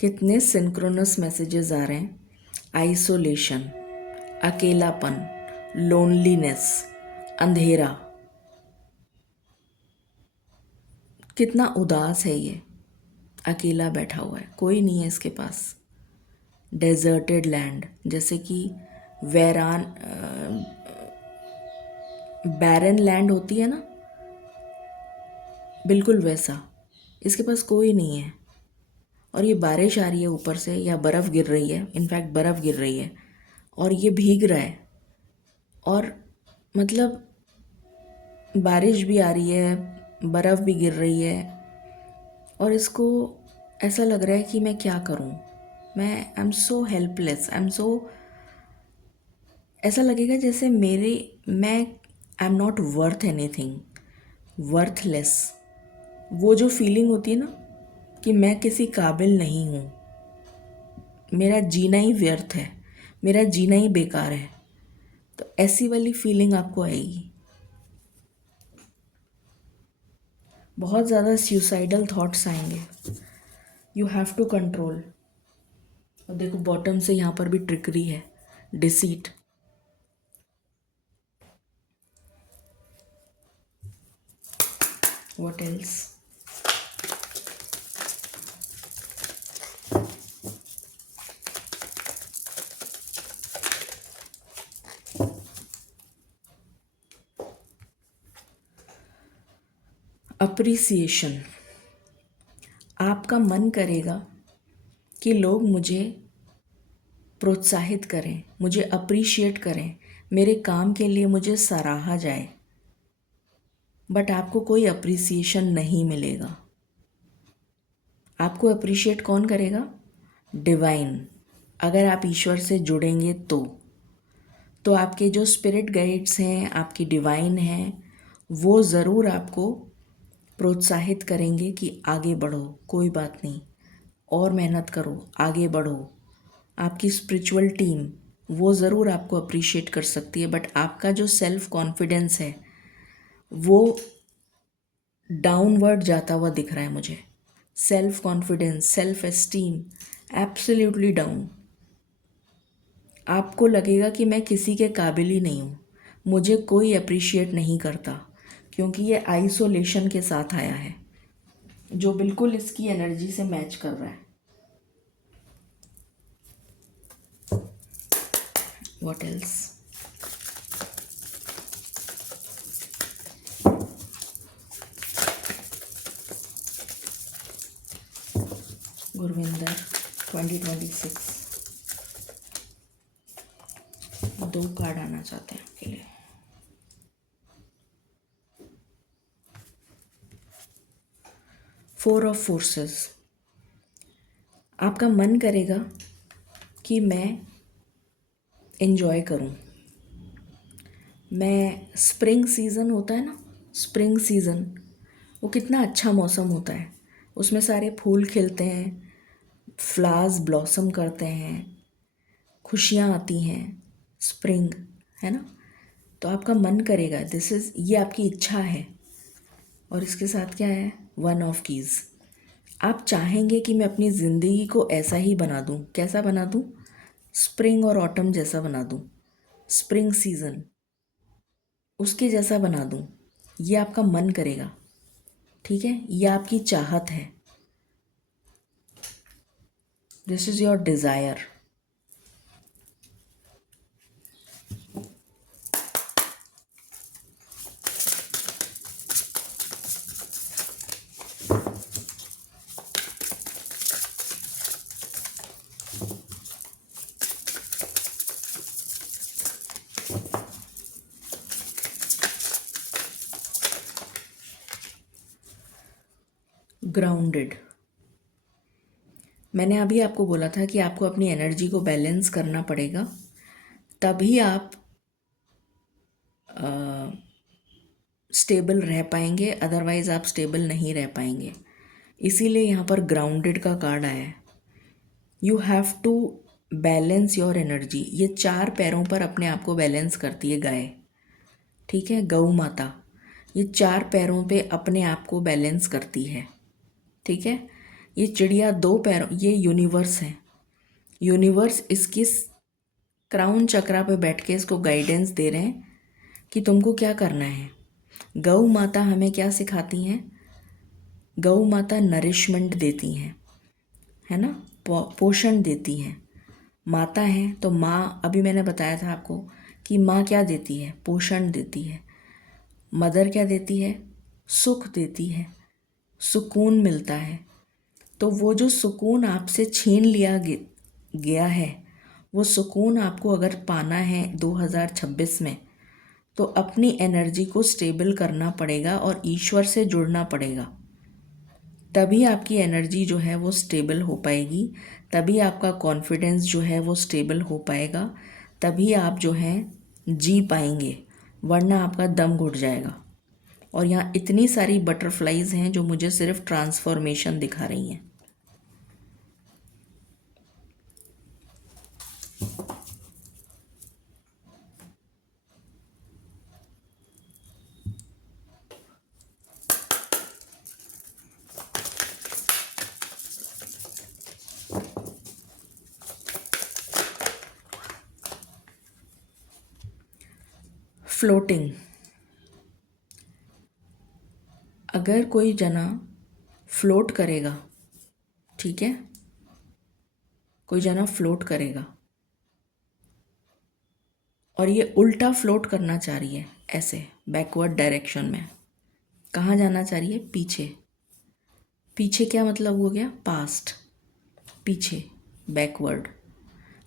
कितने सिंक्रोनस मैसेजेस आ रहे हैं। आइसोलेशन, अकेलापन, लोनलीनेस, अंधेरा। कितना उदास है ये, अकेला बैठा हुआ है, कोई नहीं है इसके पास। डेजर्टेड लैंड, जैसे कि वैरान बैरन लैंड होती है ना, बिल्कुल वैसा। इसके पास कोई नहीं है। और ये बारिश आ रही है ऊपर से, या बर्फ़ गिर रही है, इनफैक्ट बर्फ़ गिर रही है और ये भीग रहा है। और मतलब बारिश भी आ रही है, बर्फ़ भी गिर रही है और इसको ऐसा लग रहा है कि मैं क्या करूं। मैं I am so helpless, I am so, ऐसा लगेगा जैसे मैं I am not worth anything, worthless. वो जो फीलिंग होती है ना कि मैं किसी काबिल नहीं हूँ, मेरा जीना ही व्यर्थ है, मेरा जीना ही बेकार है, तो ऐसी वाली फीलिंग आपको आएगी। बहुत ज़्यादा सुसाइडल थॉट्स आएंगे। You have to control. और देखो बॉटम से यहाँ पर भी ट्रिकरी है, डिसीट। What else? अप्रिसिएशन। आपका मन करेगा कि लोग मुझे प्रोत्साहित करें, मुझे अप्रिशिएट करें, मेरे काम के लिए मुझे सराहा जाए, बट आपको कोई अप्रिसिएशन नहीं मिलेगा। आपको अप्रिशिएट कौन करेगा? डिवाइन। अगर आप ईश्वर से जुड़ेंगे तो आपके जो स्पिरिट गाइड्स हैं, आपकी डिवाइन हैं, वो ज़रूर आपको प्रोत्साहित करेंगे कि आगे बढ़ो, कोई बात नहीं, और मेहनत करो, आगे बढ़ो। आपकी स्पिरिचुअल टीम वो ज़रूर आपको अप्रिशिएट कर सकती है, बट आपका जो सेल्फ कॉन्फिडेंस है वो डाउनवर्ड जाता हुआ दिख रहा है मुझे। Self confidence, self esteem absolutely down. आपको लगेगा कि मैं किसी के काबिल ही नहीं हूँ, मुझे कोई अप्रिशिएट नहीं करता, क्योंकि ये आइसोलेशन के साथ आया है जो बिल्कुल इसकी एनर्जी से मैच कर रहा है। What else? गुरविंदर 2026 दो कार्ड आना चाहते हैं आपके लिए। Four of forces. आपका मन करेगा कि मैं एंजॉय करूं। मैं स्प्रिंग सीज़न होता है ना, स्प्रिंग सीज़न, वो कितना अच्छा मौसम होता है, उसमें सारे फूल खिलते हैं, फ्लावर्स ब्लॉसम करते हैं, खुशियाँ आती हैं, स्प्रिंग, है ना। तो आपका मन करेगा, ये आपकी इच्छा है। और इसके साथ क्या है? One of keys. आप चाहेंगे कि मैं अपनी ज़िंदगी को ऐसा ही बना दूं, कैसा बना दूं? स्प्रिंग और ऑटम जैसा बना दूं, स्प्रिंग सीजन उसके जैसा बना दूं। ये आपका मन करेगा, ठीक है? ये आपकी चाहत है, this is your desire. Grounded. मैंने अभी आपको बोला था कि आपको अपनी एनर्जी को बैलेंस करना पड़ेगा, तभी आप स्टेबल रह पाएंगे, अदरवाइज़ आप स्टेबल नहीं रह पाएंगे। इसीलिए यहाँ पर ग्राउंडेड का कार्ड आया है। You have to balance your energy. ये 4 पैरों पर अपने आप को बैलेंस करती है गाय, ठीक है? गौ माता ये 4 पैरों पे अपने आप को बैलेंस करती है, ठीक है? ये चिड़िया 2 पैरों, ये यूनिवर्स है। यूनिवर्स इसकी क्राउन चक्रा पे बैठ के इसको गाइडेंस दे रहे हैं कि तुमको क्या करना है। गौ माता हमें क्या सिखाती हैं? गौ माता नरिशमेंट देती हैं, है ना? पोषण देती हैं। माता है तो माँ, अभी मैंने बताया था आपको कि माँ क्या देती है? पोषण देती है। मदर क्या देती है? सुख देती है, सुकून मिलता है। तो वो जो सुकून आपसे छीन लिया गया है, वो सुकून आपको अगर पाना है 2026 में, तो अपनी एनर्जी को स्टेबल करना पड़ेगा और ईश्वर से जुड़ना पड़ेगा। तभी आपकी एनर्जी जो है वो स्टेबल हो पाएगी, तभी आपका कॉन्फिडेंस जो है वो स्टेबल हो पाएगा, तभी आप जो है जी पाएंगे, वरना आपका दम घुट जाएगा। और यहाँ इतनी सारी बटरफ्लाइज हैं जो मुझे सिर्फ ट्रांसफॉर्मेशन दिखा रही हैं। फ्लोटिंग। अगर कोई जना फ्लोट करेगा, ठीक है, कोई जना फ्लोट करेगा और ये उल्टा फ्लोट करना चाह रही है, ऐसे बैकवर्ड डायरेक्शन में, कहाँ जाना चाह रही है? पीछे। पीछे क्या मतलब हो गया? पास्ट, पीछे, बैकवर्ड।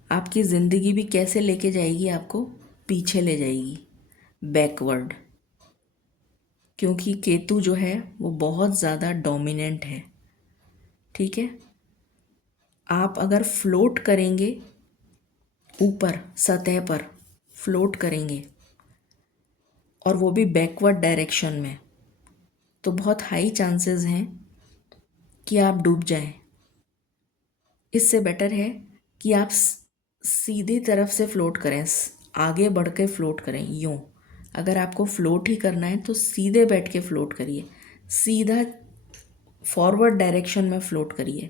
आपकी ज़िंदगी भी कैसे लेके जाएगी आपको? पीछे ले जाएगी, बैकवर्ड। क्योंकि केतु जो है वो बहुत ज़्यादा डोमिनेंट है, ठीक है? आप अगर फ्लोट करेंगे, ऊपर सतह पर फ्लोट करेंगे और वो भी बैकवर्ड डायरेक्शन में, तो बहुत हाई चांसेस हैं कि आप डूब जाएं। इससे बेटर है कि आप सीधी तरफ से फ्लोट करें, आगे बढ़ के फ्लोट करें। यूँ अगर आपको फ्लोट ही करना है तो सीधे बैठ के फ्लोट करिए, सीधा फॉरवर्ड डायरेक्शन में फ्लोट करिए।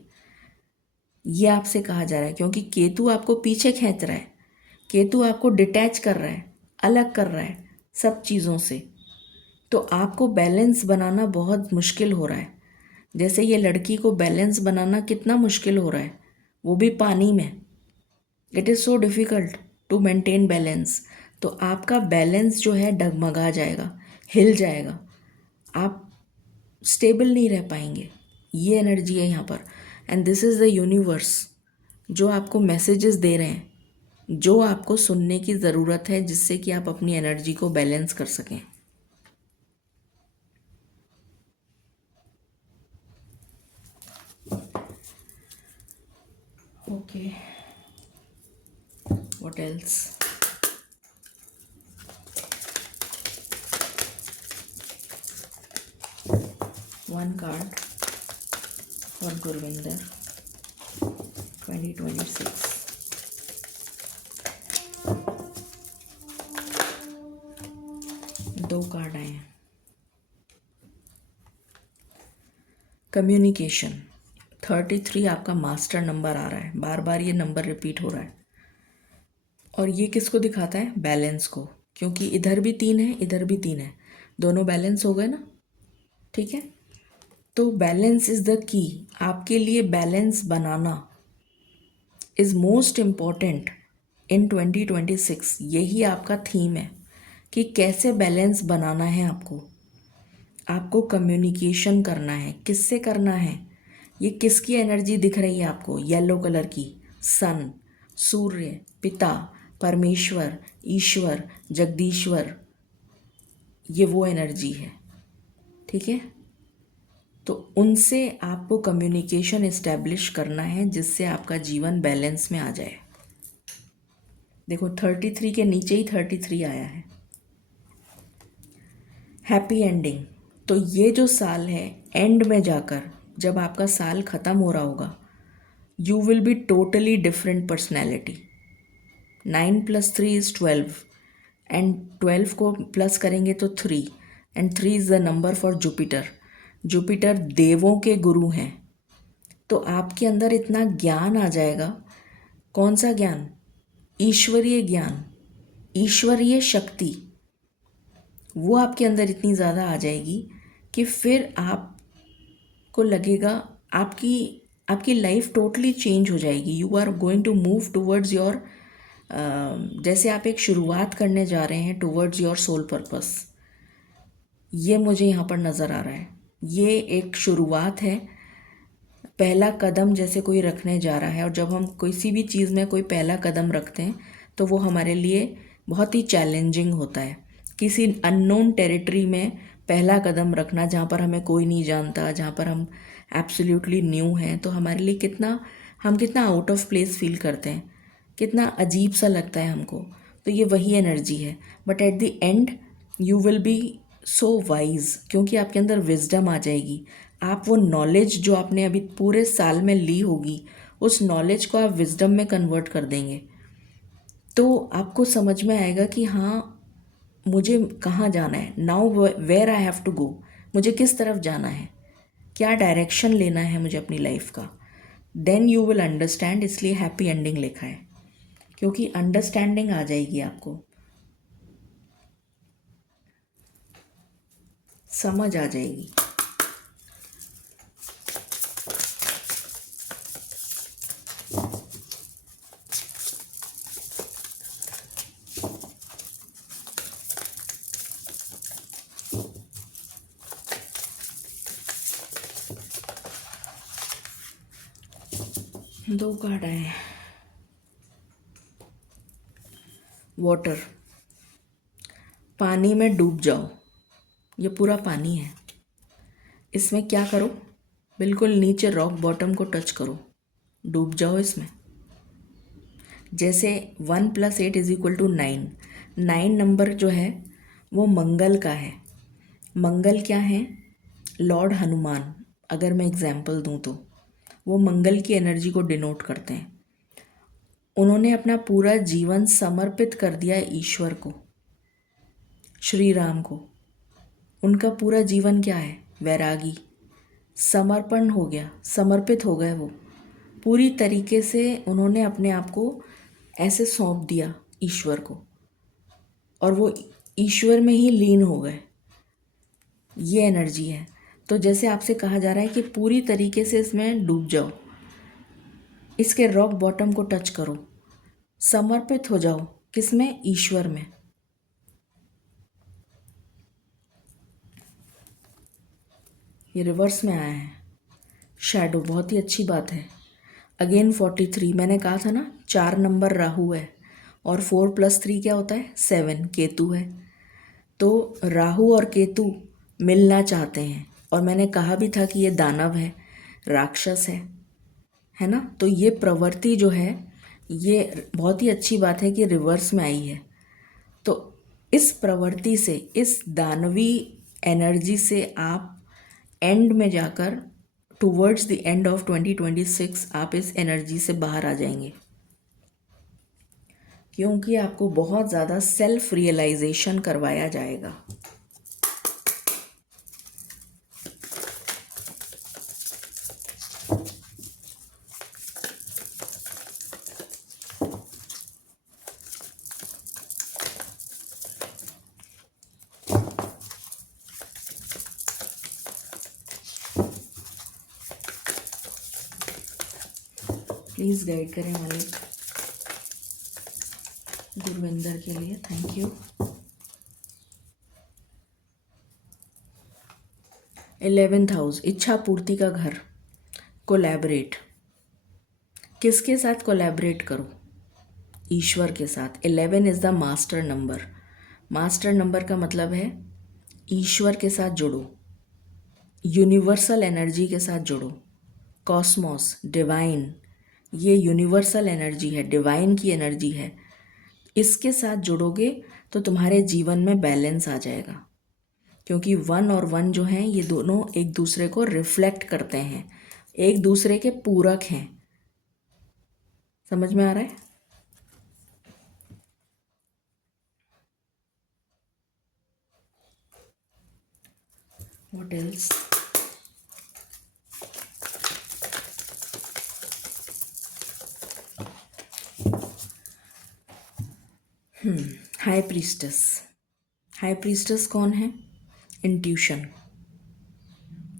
ये आपसे कहा जा रहा है, क्योंकि केतु आपको पीछे खींच रहा है, केतु आपको डिटैच कर रहा है, अलग कर रहा है सब चीज़ों से। तो आपको बैलेंस बनाना बहुत मुश्किल हो रहा है। जैसे ये लड़की को बैलेंस बनाना कितना मुश्किल हो रहा है, वो भी पानी में। It is so difficult to maintain balance. तो आपका बैलेंस जो है डगमगा जाएगा, हिल जाएगा, आप स्टेबल नहीं रह पाएंगे। ये एनर्जी है यहाँ पर। And this is the universe जो आपको मैसेजेस दे रहे हैं, जो आपको सुनने की ज़रूरत है, जिससे कि आप अपनी एनर्जी को बैलेंस कर सकें। Okay, what else? One card for Gurvinder 2026। दो कार्ड आए हैं। कम्युनिकेशन। 33 आपका मास्टर नंबर आ रहा है, बार बार ये नंबर रिपीट हो रहा है। और ये किसको दिखाता है? बैलेंस को, क्योंकि इधर भी 3 है, इधर भी 3 है, दोनों बैलेंस हो गए ना। ठीक है, तो बैलेंस इज द की। आपके लिए balance banana is most important in 2026। यही आपका थीम है कि कैसे बैलेंस बनाना है आपको। आपको कम्युनिकेशन करना है। किससे करना है? ये किसकी एनर्जी दिख रही है आपको? येलो कलर की, सन, सूर्य, पिता, परमेश्वर, ईश्वर, जगदीश्वर, ये वो एनर्जी है। ठीक है, तो उनसे आपको कम्युनिकेशन इस्टेब्लिश करना है जिससे आपका जीवन बैलेंस में आ जाए। देखो 33 के नीचे ही 33 आया है, हैप्पी एंडिंग। तो ये जो साल है, एंड में जाकर जब आपका साल ख़त्म हो रहा होगा, you will be totally different personality. 9 + 3 is 12 and 12 को प्लस करेंगे तो 3 and 3 is the number for Jupiter. Jupiter देवों के गुरु हैं। तो आपके अंदर इतना ज्ञान आ जाएगा। कौन सा ज्ञान? ईश्वरीय ज्ञान, ईश्वरीय शक्ति, वो आपके अंदर इतनी ज़्यादा आ जाएगी कि फिर आपको लगेगा आपकी आपकी लाइफ टोटली चेंज हो जाएगी। You are going to move towards your, जैसे आप एक शुरुआत करने जा रहे हैं टूवर्ड्स योर सोल पर्पस। ये मुझे यहाँ पर नज़र आ रहा है। ये एक शुरुआत है, पहला कदम जैसे कोई रखने जा रहा है। और जब हम किसी भी चीज़ में कोई पहला कदम रखते हैं तो वो हमारे लिए बहुत ही चैलेंजिंग होता है। किसी अननोन टेरिटरी में पहला कदम रखना, जहाँ पर हमें कोई नहीं जानता, जहाँ पर हम एब्सोल्युटली न्यू हैं, तो हमारे लिए हम कितना आउट ऑफ प्लेस फील करते हैं, कितना अजीब सा लगता है हमको। तो ये वही एनर्जी है। But at the end you will be so wise, क्योंकि आपके अंदर विजडम आ जाएगी। आप वो नॉलेज जो आपने अभी पूरे साल में ली होगी, उस नॉलेज को आप विजडम में कन्वर्ट कर देंगे। तो आपको समझ में आएगा कि हाँ, मुझे कहाँ जाना है। Now where I have to go, मुझे किस तरफ जाना है, क्या डायरेक्शन लेना है मुझे अपनी लाइफ का। Then you will understand. इसलिए हैप्पी एंडिंग लिखा है, क्योंकि अंडरस्टैंडिंग आ जाएगी, आपको समझ आ जाएगी। दो कार्ड आए। वाटर, पानी में डूब जाओ। ये पूरा पानी है, इसमें क्या करो? बिल्कुल नीचे रॉक बॉटम को टच करो, डूब जाओ इसमें। जैसे 1 + 8 = 9। 9 नंबर जो है वो मंगल का है। मंगल क्या है? लॉर्ड हनुमान। अगर मैं एग्जाम्पल दूँ तो वो मंगल की एनर्जी को डिनोट करते हैं। उन्होंने अपना पूरा जीवन समर्पित कर दिया ईश्वर को, श्री राम को। उनका पूरा जीवन क्या है? वैरागी, समर्पण हो गया, समर्पित हो गए वो। पूरी तरीके से उन्होंने अपने आप को ऐसे सौंप दिया ईश्वर को, और वो ईश्वर में ही लीन हो गए। ये एनर्जी है। तो जैसे आपसे कहा जा रहा है कि पूरी तरीके से इसमें डूब जाओ, इसके रॉक बॉटम को टच करो, समर्पित हो जाओ। किसमें? ईश्वर में। ये रिवर्स में आया है, शैडो। बहुत ही अच्छी बात है। अगेन 43, मैंने कहा था ना 4 नंबर राहु है, और 4 + 3 क्या होता है? 7, केतु है। तो राहु और केतु मिलना चाहते हैं, और मैंने कहा भी था कि ये दानव है, राक्षस है ना। तो ये प्रवृत्ति जो है, ये बहुत ही अच्छी बात है कि रिवर्स में आई है। तो इस प्रवृत्ति से, इस दानवी एनर्जी से आप एंड में जाकर टूवर्ड्स द एंड ऑफ 2026 आप इस एनर्जी से बाहर आ जाएंगे, क्योंकि आपको बहुत ज़्यादा सेल्फ रियलाइजेशन करवाया जाएगा। प्लीज़ गाइड करें मालिक गुरविंदर के लिए। Thank you. 11th हाउस, इच्छा पूर्ति का घर। कोलैबोरेट, किसके साथ कोलैबोरेट करो? ईश्वर के साथ। 11 is the master number. Master number का मतलब है ईश्वर के साथ जुड़ो, यूनिवर्सल एनर्जी के साथ जुड़ो। कॉस्मोस, डिवाइन, ये यूनिवर्सल एनर्जी है, डिवाइन की एनर्जी है। इसके साथ जुड़ोगे तो तुम्हारे जीवन में बैलेंस आ जाएगा, क्योंकि 1 और 1 जो हैं ये दोनों एक दूसरे को रिफ्लेक्ट करते हैं, एक दूसरे के पूरक हैं। समझ में आ रहा है? What else? हाई प्रीस्टस। हाई प्रीस्टस कौन है? इंट्यूशन।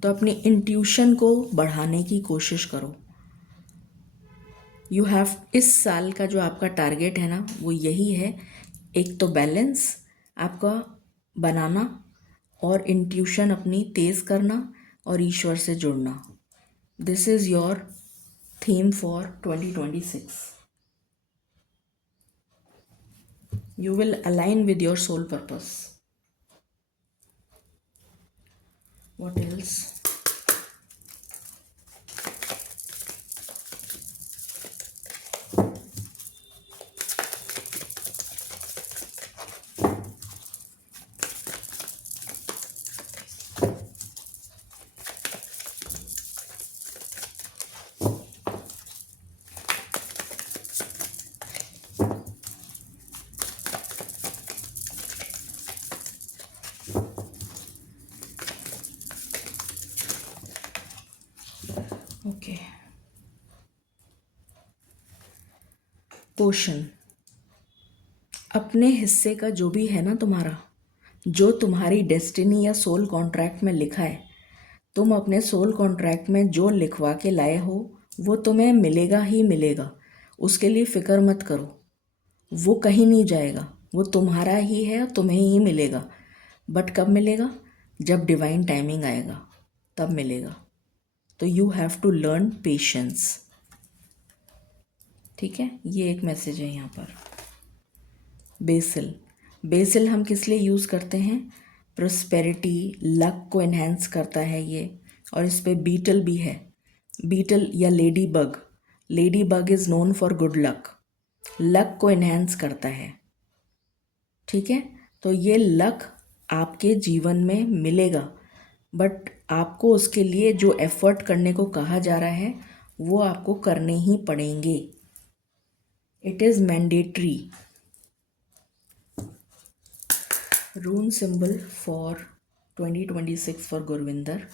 तो अपनी इंट्यूशन को बढ़ाने की कोशिश करो। यू हैव, इस साल का जो आपका टारगेट है ना वो यही है, एक तो बैलेंस आपका बनाना और इंट्यूशन अपनी तेज़ करना और ईश्वर से जुड़ना। This is your theme for 2026. You will align with your soul purpose. What else? Okay, पोषण। अपने हिस्से का जो भी है ना तुम्हारा, जो तुम्हारी डेस्टिनी या सोल कॉन्ट्रैक्ट में लिखा है, तुम अपने सोल कॉन्ट्रैक्ट में जो लिखवा के लाए हो वो तुम्हें मिलेगा ही मिलेगा। उसके लिए फ़िक्र मत करो, वो कहीं नहीं जाएगा, वो तुम्हारा ही है और तुम्हें ही मिलेगा। बट कब मिलेगा? जब डिवाइन टाइमिंग आएगा तब मिलेगा। तो you have to learn patience. ठीक है, ये एक मैसेज है यहाँ पर। बेसिल, बेसिल हम किस लिए यूज़ करते हैं? प्रोस्पेरिटी, लक को इन्हेंस करता है ये। और इस पे बीटल भी है, बीटल या lady bug. Lady bug is known for good luck, luck को इन्हेंस करता है। ठीक है, तो ये लक आपके जीवन में मिलेगा, बट आपको उसके लिए जो एफर्ट करने को कहा जा रहा है वो आपको करने ही पड़ेंगे। It is mandatory. Rune symbol for 2026 for Gurvinder.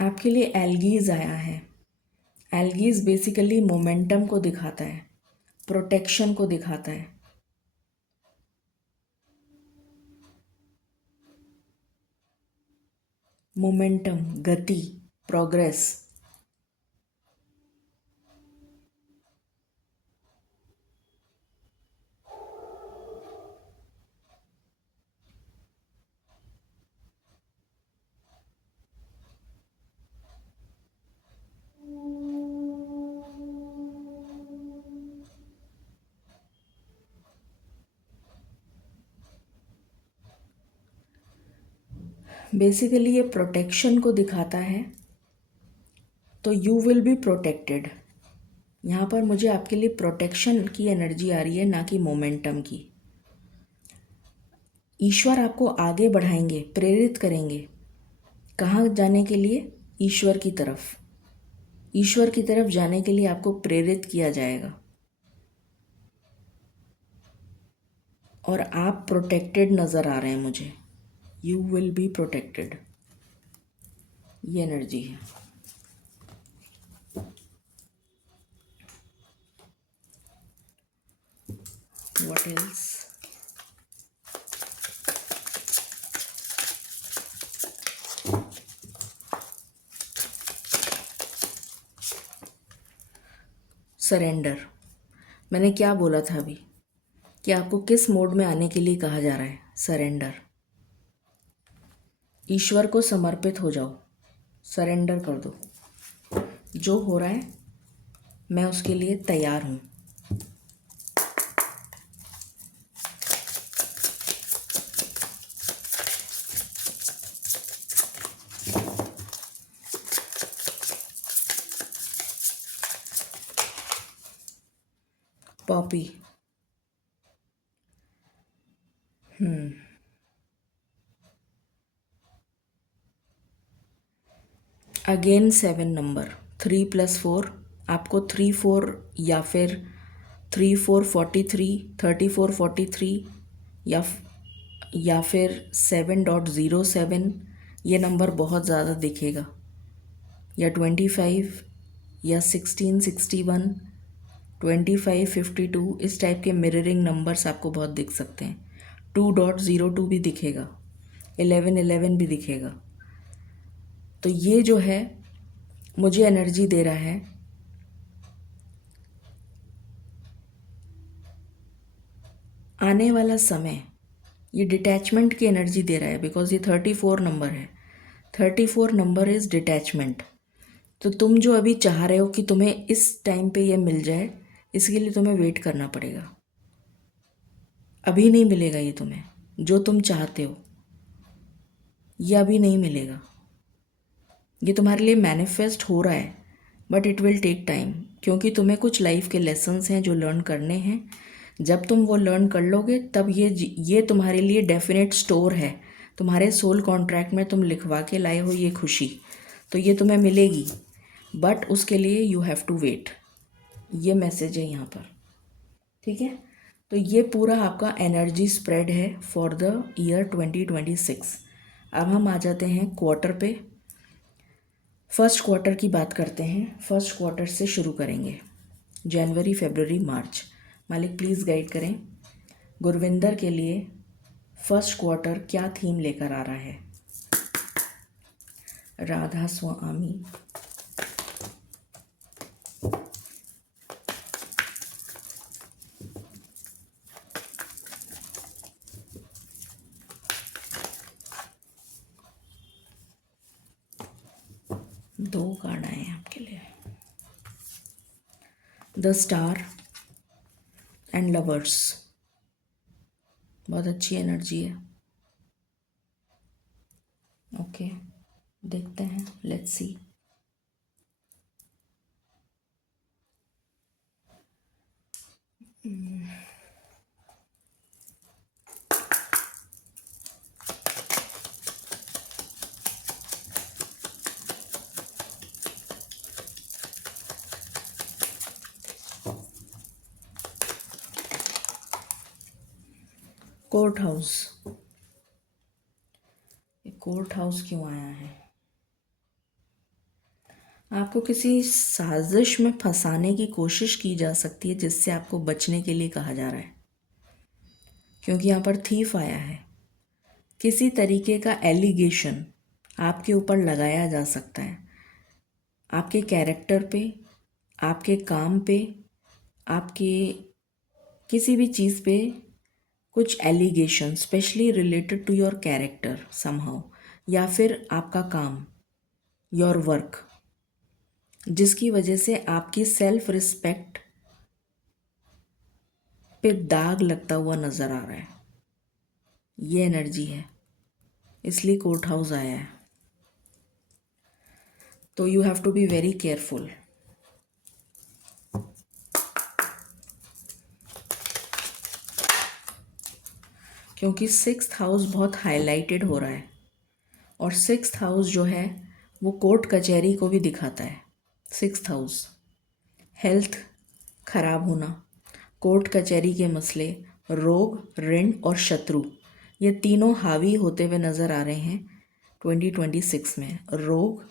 आपके लिए एल्गीज आया है। एल्गीज बेसिकली मोमेंटम को दिखाता है, प्रोटेक्शन को दिखाता है। मोमेंटम, गति, प्रोग्रेस। बेसिकली ये प्रोटेक्शन को दिखाता है, तो यू विल बी प्रोटेक्टेड। यहाँ पर मुझे आपके लिए प्रोटेक्शन की एनर्जी आ रही है, ना कि मोमेंटम की। ईश्वर आपको आगे बढ़ाएंगे, प्रेरित करेंगे। कहाँ जाने के लिए? ईश्वर की तरफ। ईश्वर की तरफ जाने के लिए आपको प्रेरित किया जाएगा और आप प्रोटेक्टेड नज़र आ रहे हैं मुझे। यू विल बी प्रोटेक्टेड, ये एनर्जी है। What else? सरेंडर। मैंने क्या बोला था अभी कि आपको किस मोड में आने के लिए कहा जा रहा है? सरेंडर। ईश्वर को समर्पित हो जाओ, सरेंडर कर दो। जो हो रहा है मैं उसके लिए तैयार हूँ। पॉपी। अगेन 7 नंबर, 3+4, आपको 3 4 या फिर 3 4 43, 34 43 या फिर 7.07, ये नंबर बहुत ज़्यादा दिखेगा, या 25 या 1661, 2552, इस टाइप के मिररिंग नंबर्स आपको बहुत दिख सकते हैं। 2.02 भी दिखेगा, 1111 भी दिखेगा। तो ये जो है मुझे एनर्जी दे रहा है आने वाला समय, ये डिटैचमेंट की एनर्जी दे रहा है, बिकॉज ये 34 नंबर है। 34 नंबर इज़ डिटैचमेंट। तो तुम जो अभी चाह रहे हो कि तुम्हें इस टाइम पे ये मिल जाए, इसके लिए तुम्हें वेट करना पड़ेगा। अभी नहीं मिलेगा ये तुम्हें, जो तुम चाहते हो ये अभी नहीं मिलेगा। ये तुम्हारे लिए मैनिफेस्ट हो रहा है, but it will take time, क्योंकि तुम्हें कुछ लाइफ के लेसन्स हैं जो लर्न करने हैं। जब तुम वो लर्न कर लोगे तब ये तुम्हारे लिए डेफिनेट स्टोर है। तुम्हारे सोल कॉन्ट्रैक्ट में तुम लिखवा के लाए हो ये खुशी, तो ये तुम्हें मिलेगी, बट उसके लिए यू हैव टू वेट। ये मैसेज है यहाँ पर, ठीक है। तो ये पूरा आपका एनर्जी स्प्रेड है फॉर द ईयर 2026। अब हम आ जाते हैं क्वार्टर पे। फर्स्ट क्वार्टर की बात करते हैं। फर्स्ट क्वार्टर से शुरू करेंगे, जनवरी फरवरी मार्च। मालिक प्लीज़ गाइड करें गुरविंदर के लिए फर्स्ट क्वार्टर क्या थीम लेकर आ रहा है। राधा स्वामी। दो कार्ड आए हैं आपके लिए, द स्टार एंड लवर्स। बहुत अच्छी एनर्जी है। ओके, देखते हैं, let's see. Court house. Court house क्यों आया है? आपको किसी साजिश में फंसाने की कोशिश की जा सकती है, जिससे आपको बचने के लिए कहा जा रहा है, क्योंकि यहाँ पर थीफ आया है। किसी तरीके का एलिगेशन आपके ऊपर लगाया जा सकता है, आपके कैरेक्टर पे, आपके काम पे, आपके किसी भी चीज़ पे कुछ allegation specially related to your character somehow, या फिर आपका काम, योर वर्क, जिसकी वजह से आपकी सेल्फ रिस्पेक्ट पे दाग लगता हुआ नज़र आ रहा है। ये एनर्जी है, इसलिए कोर्ट हाउस आया है। तो you have to be very careful. क्योंकि 6th हाउस बहुत हाईलाइटेड हो रहा है, और 6th हाउस जो है वो कोर्ट कचहरी को भी दिखाता है। 6th हाउस, हेल्थ खराब होना, कोर्ट कचहरी के मसले, रोग, ऋण और शत्रु, ये तीनों हावी होते हुए नज़र आ रहे हैं 2026 में। रोग,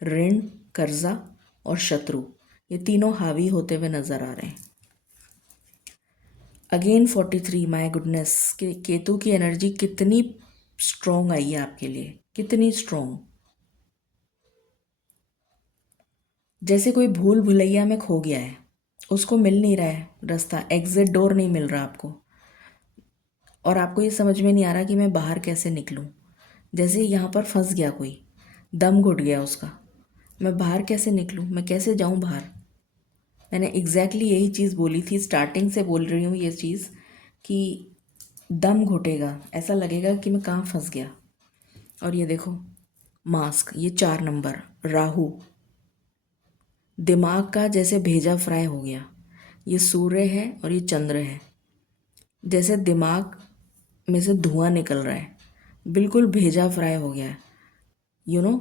ऋण, कर्जा और शत्रु, ये तीनों हावी होते हुए नज़र आ रहे हैं। अगेन 43, माय गुडनेस, कि केतु की एनर्जी कितनी स्ट्रॉन्ग आई है आपके लिए, कितनी स्ट्रॉन्ग। जैसे कोई भूल भुलैया में खो गया है, उसको मिल नहीं रहा है रास्ता, एग्जिट डोर नहीं मिल रहा आपको, और आपको ये समझ में नहीं आ रहा कि मैं बाहर कैसे निकलूं। जैसे यहाँ पर फंस गया कोई, दम घुट गया उसका, मैं बाहर कैसे निकलूं, मैं कैसे जाऊं बाहर। मैंने एग्जैक्टली यही चीज़ बोली थी, स्टार्टिंग से बोल रही हूँ ये चीज़, कि दम घुटेगा, ऐसा लगेगा कि मैं कहाँ फंस गया। और ये देखो मास्क, ये 4 नंबर, राहु, दिमाग का जैसे भेजा फ्राई हो गया। ये सूर्य है और ये चंद्र है, जैसे दिमाग में से धुआं निकल रहा है, बिल्कुल भेजा फ्राई हो गया है। यू नो,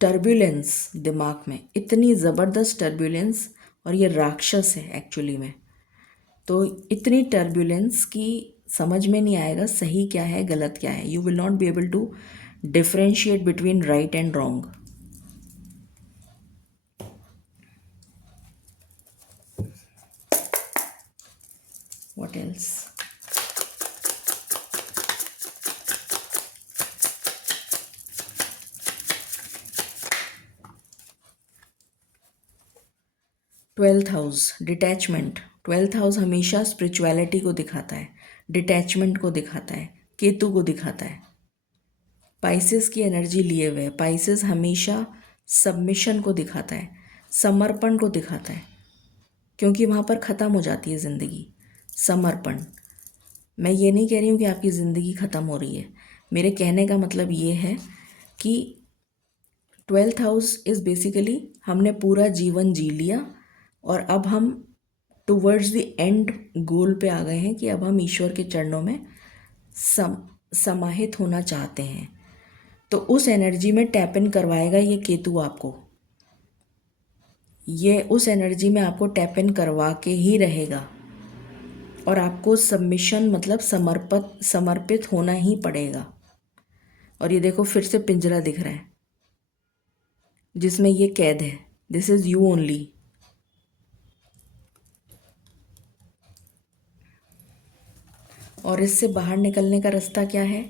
टर्बुलेंस दिमाग में, इतनी ज़बरदस्त टर्बुलेंस, और ये राक्षस है एक्चुअली में। तो इतनी टर्बुलेंस की समझ में नहीं आएगा सही क्या है गलत क्या है। You will not be able to differentiate between right and wrong. What else? 12th house, detachment. 12th house हमेशा स्पिरिचुअलिटी को दिखाता है, डिटैचमेंट को दिखाता है, केतु को दिखाता है। पाइसेस की एनर्जी लिए हुए, पाइसेस हमेशा सबमिशन को दिखाता है, समर्पण को दिखाता है, क्योंकि वहाँ पर ख़त्म हो जाती है ज़िंदगी। समर्पण। मैं ये नहीं कह रही हूँ कि आपकी ज़िंदगी ख़त्म हो रही है, मेरे कहने का मतलब ये है कि 12th हाउस इज़ बेसिकली हमने पूरा जीवन जी लिया और अब हम टुवर्ड्स द एंड गोल पे आ गए हैं कि अब हम ईश्वर के चरणों में समाहित होना चाहते हैं। तो उस एनर्जी में टैप इन करवाएगा ये केतु आपको, ये उस एनर्जी में आपको टैप इन करवा के ही रहेगा, और आपको सबमिशन मतलब समर्पित होना ही पड़ेगा। और ये देखो फिर से पिंजरा दिख रहा है जिसमें ये कैद है, दिस इज़ यू ओनली। और इससे बाहर निकलने का रास्ता क्या है?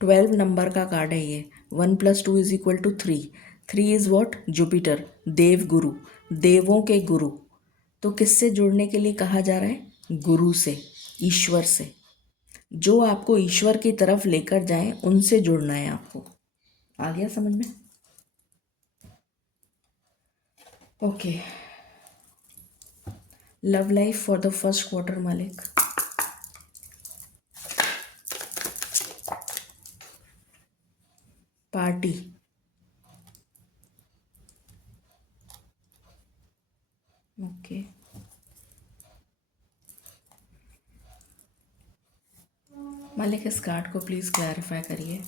12 नंबर का कार्ड है ये। 1 + 2 = 3। 3 इज़ वॉट? जुपिटर, देव गुरु, देवों के गुरु। तो किससे जुड़ने के लिए कहा जा रहा है? गुरु से, ईश्वर से। जो आपको ईश्वर की तरफ लेकर जाए उनसे जुड़ना है आपको। आ गया समझ में? Okay. Love life for the first quarter मालिक। Party, okay. मालिक इस कार्ड को प्लीज़ क्लैरिफाई करिए।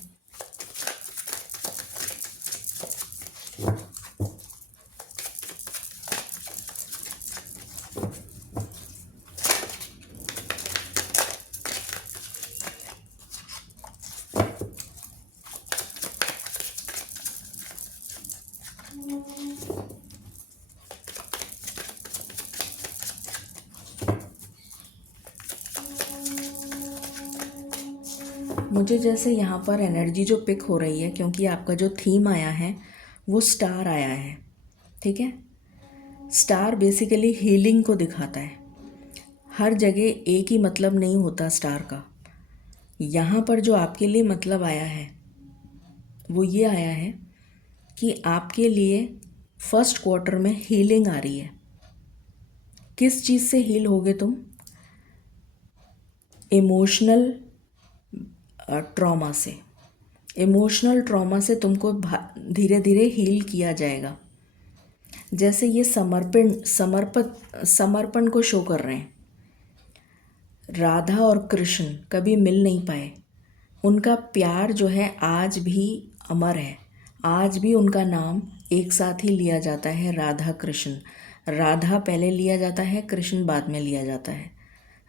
मुझे जैसे यहाँ पर एनर्जी जो पिक हो रही है, क्योंकि आपका जो थीम आया है वो स्टार आया है, ठीक है। स्टार बेसिकली हीलिंग को दिखाता है। हर जगह एक ही मतलब नहीं होता स्टार का। यहाँ पर जो आपके लिए मतलब आया है वो ये आया है कि आपके लिए फर्स्ट क्वार्टर में हीलिंग आ रही है। किस चीज़ से हील होगे तुम? इमोशनल ट्रॉमा से। इमोशनल ट्रॉमा से तुमको धीरे धीरे हील किया जाएगा। जैसे ये समर्पण को शो कर रहे हैं। राधा और कृष्ण कभी मिल नहीं पाए, उनका प्यार जो है आज भी अमर है। आज भी उनका नाम एक साथ ही लिया जाता है, राधा कृष्ण। राधा पहले लिया जाता है, कृष्ण बाद में लिया जाता है।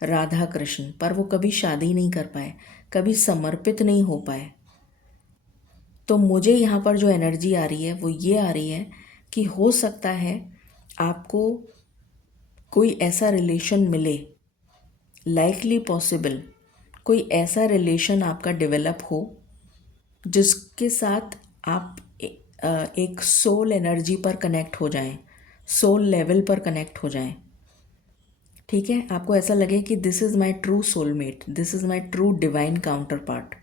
राधा कृष्ण, पर वो कभी शादी नहीं कर पाए, कभी समर्पित नहीं हो पाए। तो मुझे यहाँ पर जो एनर्जी आ रही है वो ये आ रही है कि हो सकता है आपको कोई ऐसा रिलेशन मिले, लाइकली पॉसिबल कोई ऐसा रिलेशन आपका डेवलप हो जिसके साथ आप एक सोल एनर्जी पर कनेक्ट हो जाएं, सोल लेवल पर कनेक्ट हो जाएं। ठीक है, आपको ऐसा लगे कि this is my true soulmate, this is my true divine counter part.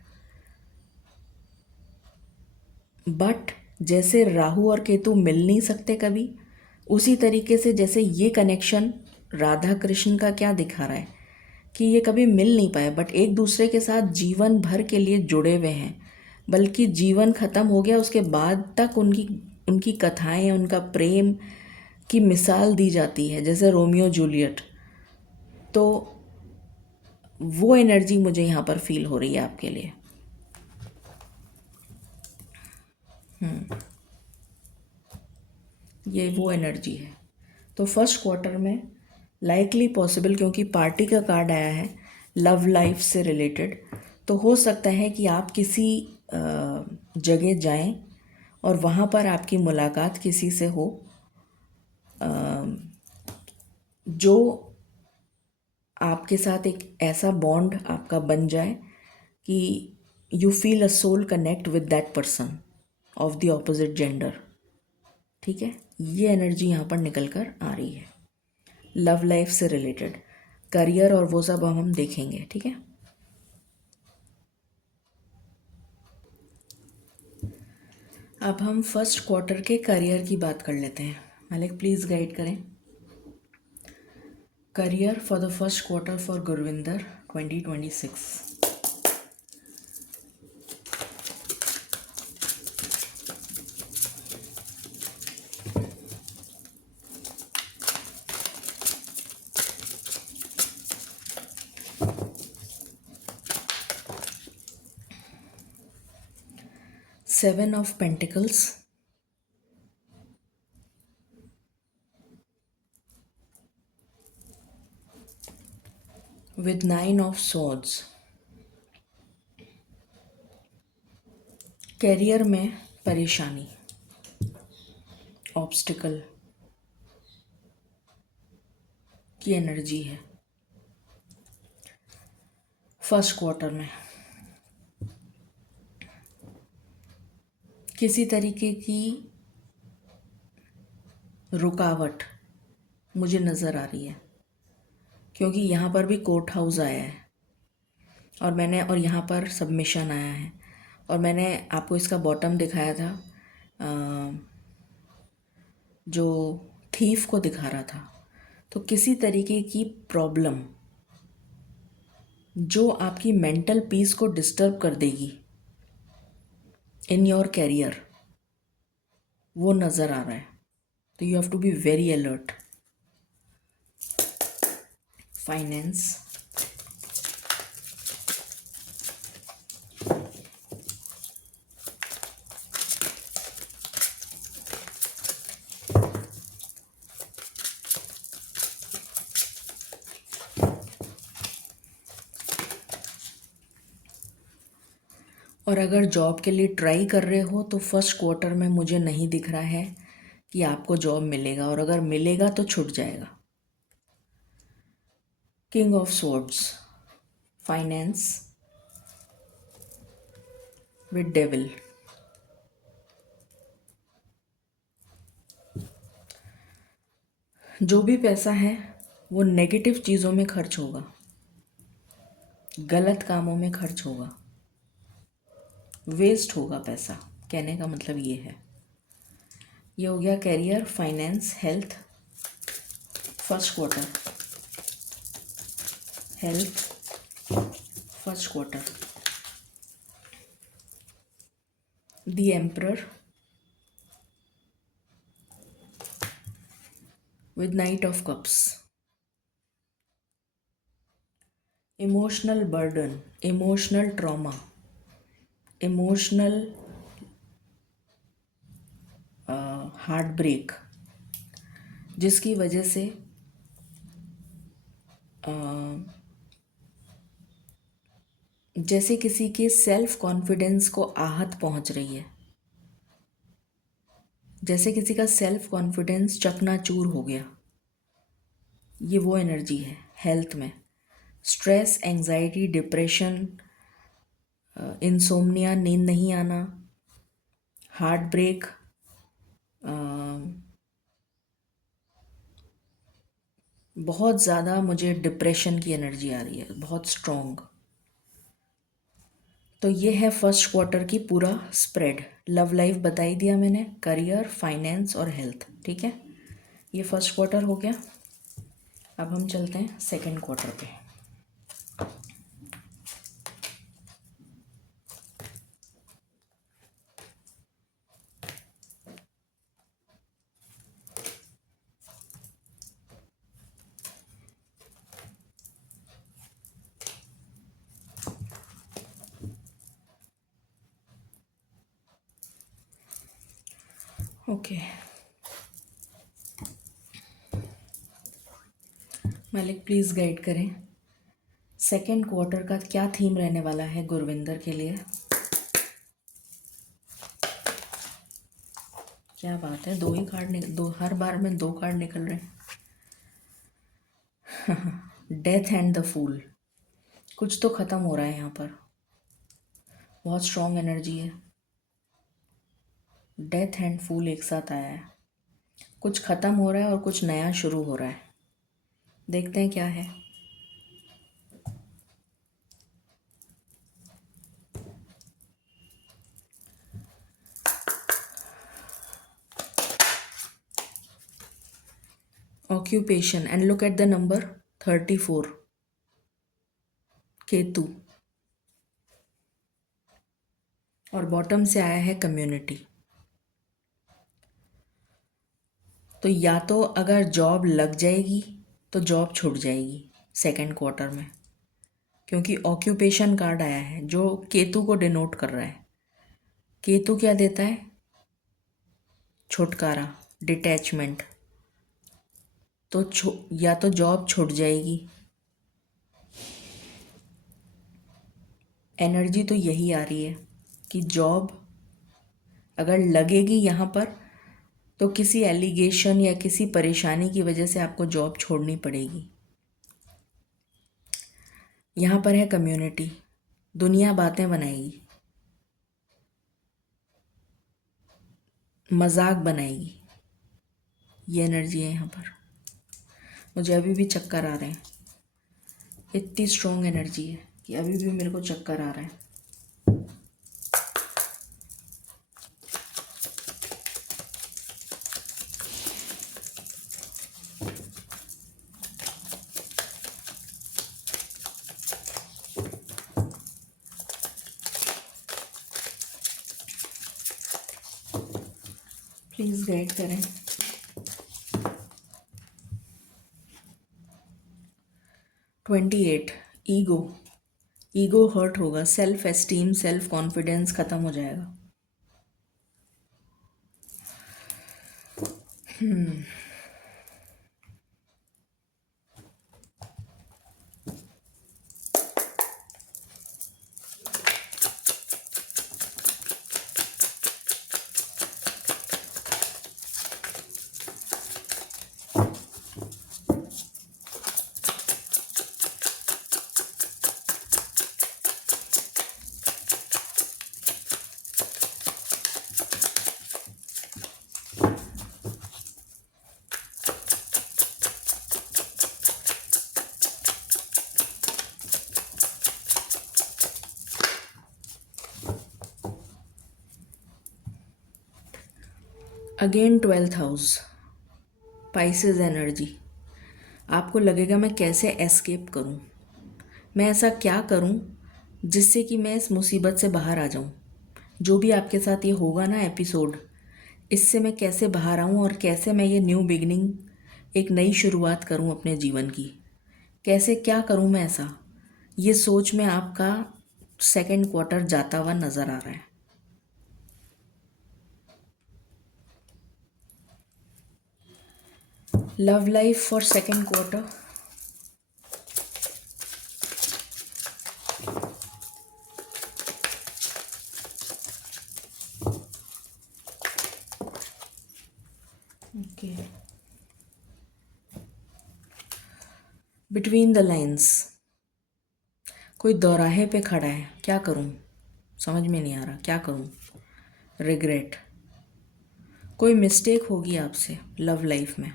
But जैसे राहु और केतु मिल नहीं सकते कभी, उसी तरीके से जैसे ये कनेक्शन राधा कृष्ण का क्या दिखा रहा है कि ये कभी मिल नहीं पाए, बट एक दूसरे के साथ जीवन भर के लिए जुड़े हुए हैं। बल्कि जीवन ख़त्म हो गया उसके बाद तक उनकी उनकी कथाएं, उनका प्रेम की मिसाल दी जाती है, जैसे रोमियो जूलियट। तो वो एनर्जी मुझे यहाँ पर फील हो रही है आपके लिए। ये वो एनर्जी है। तो फर्स्ट क्वार्टर में लाइकली पॉसिबल, क्योंकि पार्टी का कार्ड आया है लव लाइफ से रिलेटेड, तो हो सकता है कि आप किसी जगह जाएं और वहाँ पर आपकी मुलाकात किसी से हो जो आपके साथ एक ऐसा बॉन्ड आपका बन जाए कि you feel a soul connect with that person of the opposite gender. ठीक है, ये एनर्जी यहाँ पर निकल कर आ रही है लव लाइफ से रिलेटेड। करियर और वो सब हम देखेंगे। ठीक है, अब हम फर्स्ट क्वार्टर के करियर की बात कर लेते हैं। मालिक प्लीज़ गाइड करें। Career for the first quarter for Gurvinder 2026। 7 of Pentacles, with 9 of Swords। Career में परेशानी, ऑब्स्टिकल की एनर्जी है फर्स्ट क्वार्टर में। किसी तरीके की रुकावट मुझे नज़र आ रही है, क्योंकि यहाँ पर भी कोर्ट हाउस आया है और यहाँ पर सबमिशन आया है, और मैंने आपको इसका बॉटम दिखाया था जो थीफ को दिखा रहा था। तो किसी तरीके की प्रॉब्लम जो आपकी मेंटल पीस को डिस्टर्ब कर देगी इन योर कैरियर, वो नज़र आ रहा है। तो you have to be very alert. Finance, और अगर जॉब के लिए ट्राई कर रहे हो तो फर्स्ट क्वार्टर में मुझे नहीं दिख रहा है कि आपको जॉब मिलेगा, और अगर मिलेगा तो छूट जाएगा। King of swords, finance with devil. जो भी पैसा है वो नेगेटिव चीज़ों में खर्च होगा, गलत कामों में खर्च होगा, वेस्ट होगा पैसा। कहने का मतलब ये है। ये हो गया career, finance, health. First quarter health, first quarter the emperor with Knight of Cups। Emotional burden, emotional trauma, emotional heartbreak, जिसकी वजह से जैसे किसी के सेल्फ कॉन्फिडेंस को आहत पहुंच रही है, जैसे किसी का सेल्फ कॉन्फिडेंस चकनाचूर हो गया, ये वो एनर्जी है। हेल्थ में स्ट्रेस, एंजाइटी, डिप्रेशन, इंसोम्निया, नींद नहीं आना, हार्ट ब्रेक, बहुत ज़्यादा मुझे डिप्रेशन की एनर्जी आ रही है, बहुत स्ट्रॉन्ग। तो ये है फर्स्ट क्वार्टर की पूरा स्प्रेड। लव लाइफ बताई दिया मैंने, करियर, फाइनेंस और हेल्थ, ठीक है। ये फर्स्ट क्वार्टर हो गया। अब हम चलते हैं सेकंड क्वार्टर पे। ओके, मालिक प्लीज़ गाइड करें, सेकंड क्वार्टर का क्या थीम रहने वाला है गुरविंदर के लिए। क्या बात है, दो ही कार्ड दो, हर बार में दो कार्ड निकल रहे हैं। डेथ एंड द फूल, कुछ तो ख़त्म हो रहा है यहाँ पर, बहुत स्ट्रॉन्ग एनर्जी है। डेथ एंड फूल एक साथ आया है, कुछ ख़त्म हो रहा है और कुछ नया शुरू हो रहा है। देखते हैं क्या है। Occupation and look at the number 34, Ketu, और बॉटम से आया है कम्युनिटी। तो या तो अगर जॉब लग जाएगी तो जॉब छूट जाएगी सेकंड क्वार्टर में, क्योंकि ऑक्यूपेशन कार्ड आया है जो केतु को डिनोट कर रहा है। केतु क्या देता है? छुटकारा, डिटैचमेंट। तो या तो जॉब छूट जाएगी, एनर्जी तो यही आ रही है कि जॉब अगर लगेगी यहाँ पर तो किसी एलिगेशन या किसी परेशानी की वजह से आपको जॉब छोड़नी पड़ेगी। यहाँ पर है कम्युनिटी, दुनिया बातें बनाएगी, मजाक बनाएगी, ये एनर्जी है यहाँ पर। मुझे अभी भी चक्कर आ रहे हैं, इतनी स्ट्रॉन्ग एनर्जी है कि अभी भी मेरे को चक्कर आ रहा है। प्लीज़ गाइड करें। Twenty eight, ego, ego hurt होगा, सेल्फ एस्टीम, सेल्फ कॉन्फिडेंस ख़त्म हो जाएगा। Again 12th house, pisces energy. आपको लगेगा मैं कैसे एस्केप करूं, मैं ऐसा क्या करूं जिससे कि मैं इस मुसीबत से बाहर आ जाऊं। जो भी आपके साथ ये होगा ना एपिसोड, इससे मैं कैसे बाहर आऊं और कैसे मैं ये न्यू बिगनिंग, एक नई शुरुआत करूं अपने जीवन की, कैसे क्या करूं मैं ऐसा, ये सोच में आपका सेकंड क्वार्टर जाता हुआ नज़र आ रहा है। Love life for second quarter, okay, between the lines. कोई दोराहे पे खड़ा है, क्या करूं, समझ में नहीं आ रहा, क्या करूं, रिग्रेट। कोई मिस्टेक होगी आपसे लव लाइफ में,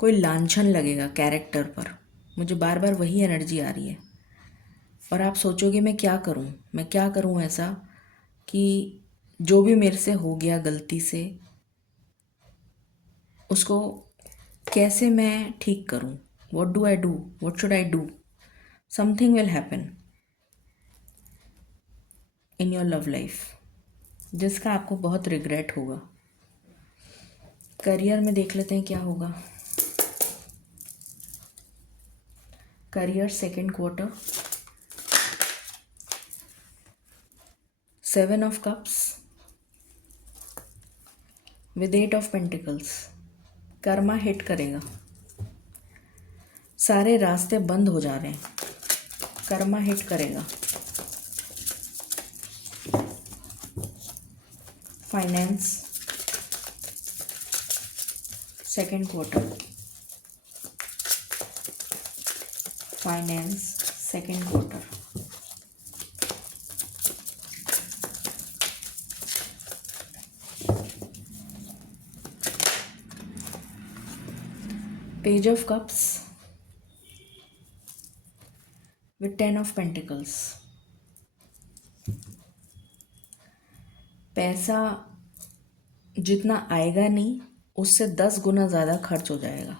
कोई लांछन लगेगा कैरेक्टर पर, मुझे बार बार वही एनर्जी आ रही है। और आप सोचोगे मैं क्या करूं, मैं क्या करूं ऐसा कि जो भी मेरे से हो गया गलती से, उसको कैसे मैं ठीक करूं, what do I do, what should I do. Something will happen in your love life जिसका आपको बहुत रिग्रेट होगा। करियर में देख लेते हैं क्या होगा। Career second quarter, 7 of cups with 8 of pentacles. Karma hit करेगा, सारे रास्ते बंद हो जा रहे हैं, कर्मा हिट करेगा। Finance second quarter, finance second quarter. Page of cups with 10 of pentacles. पैसा जितना आएगा नहीं, उससे 10 गुना ज़्यादा खर्च हो जाएगा।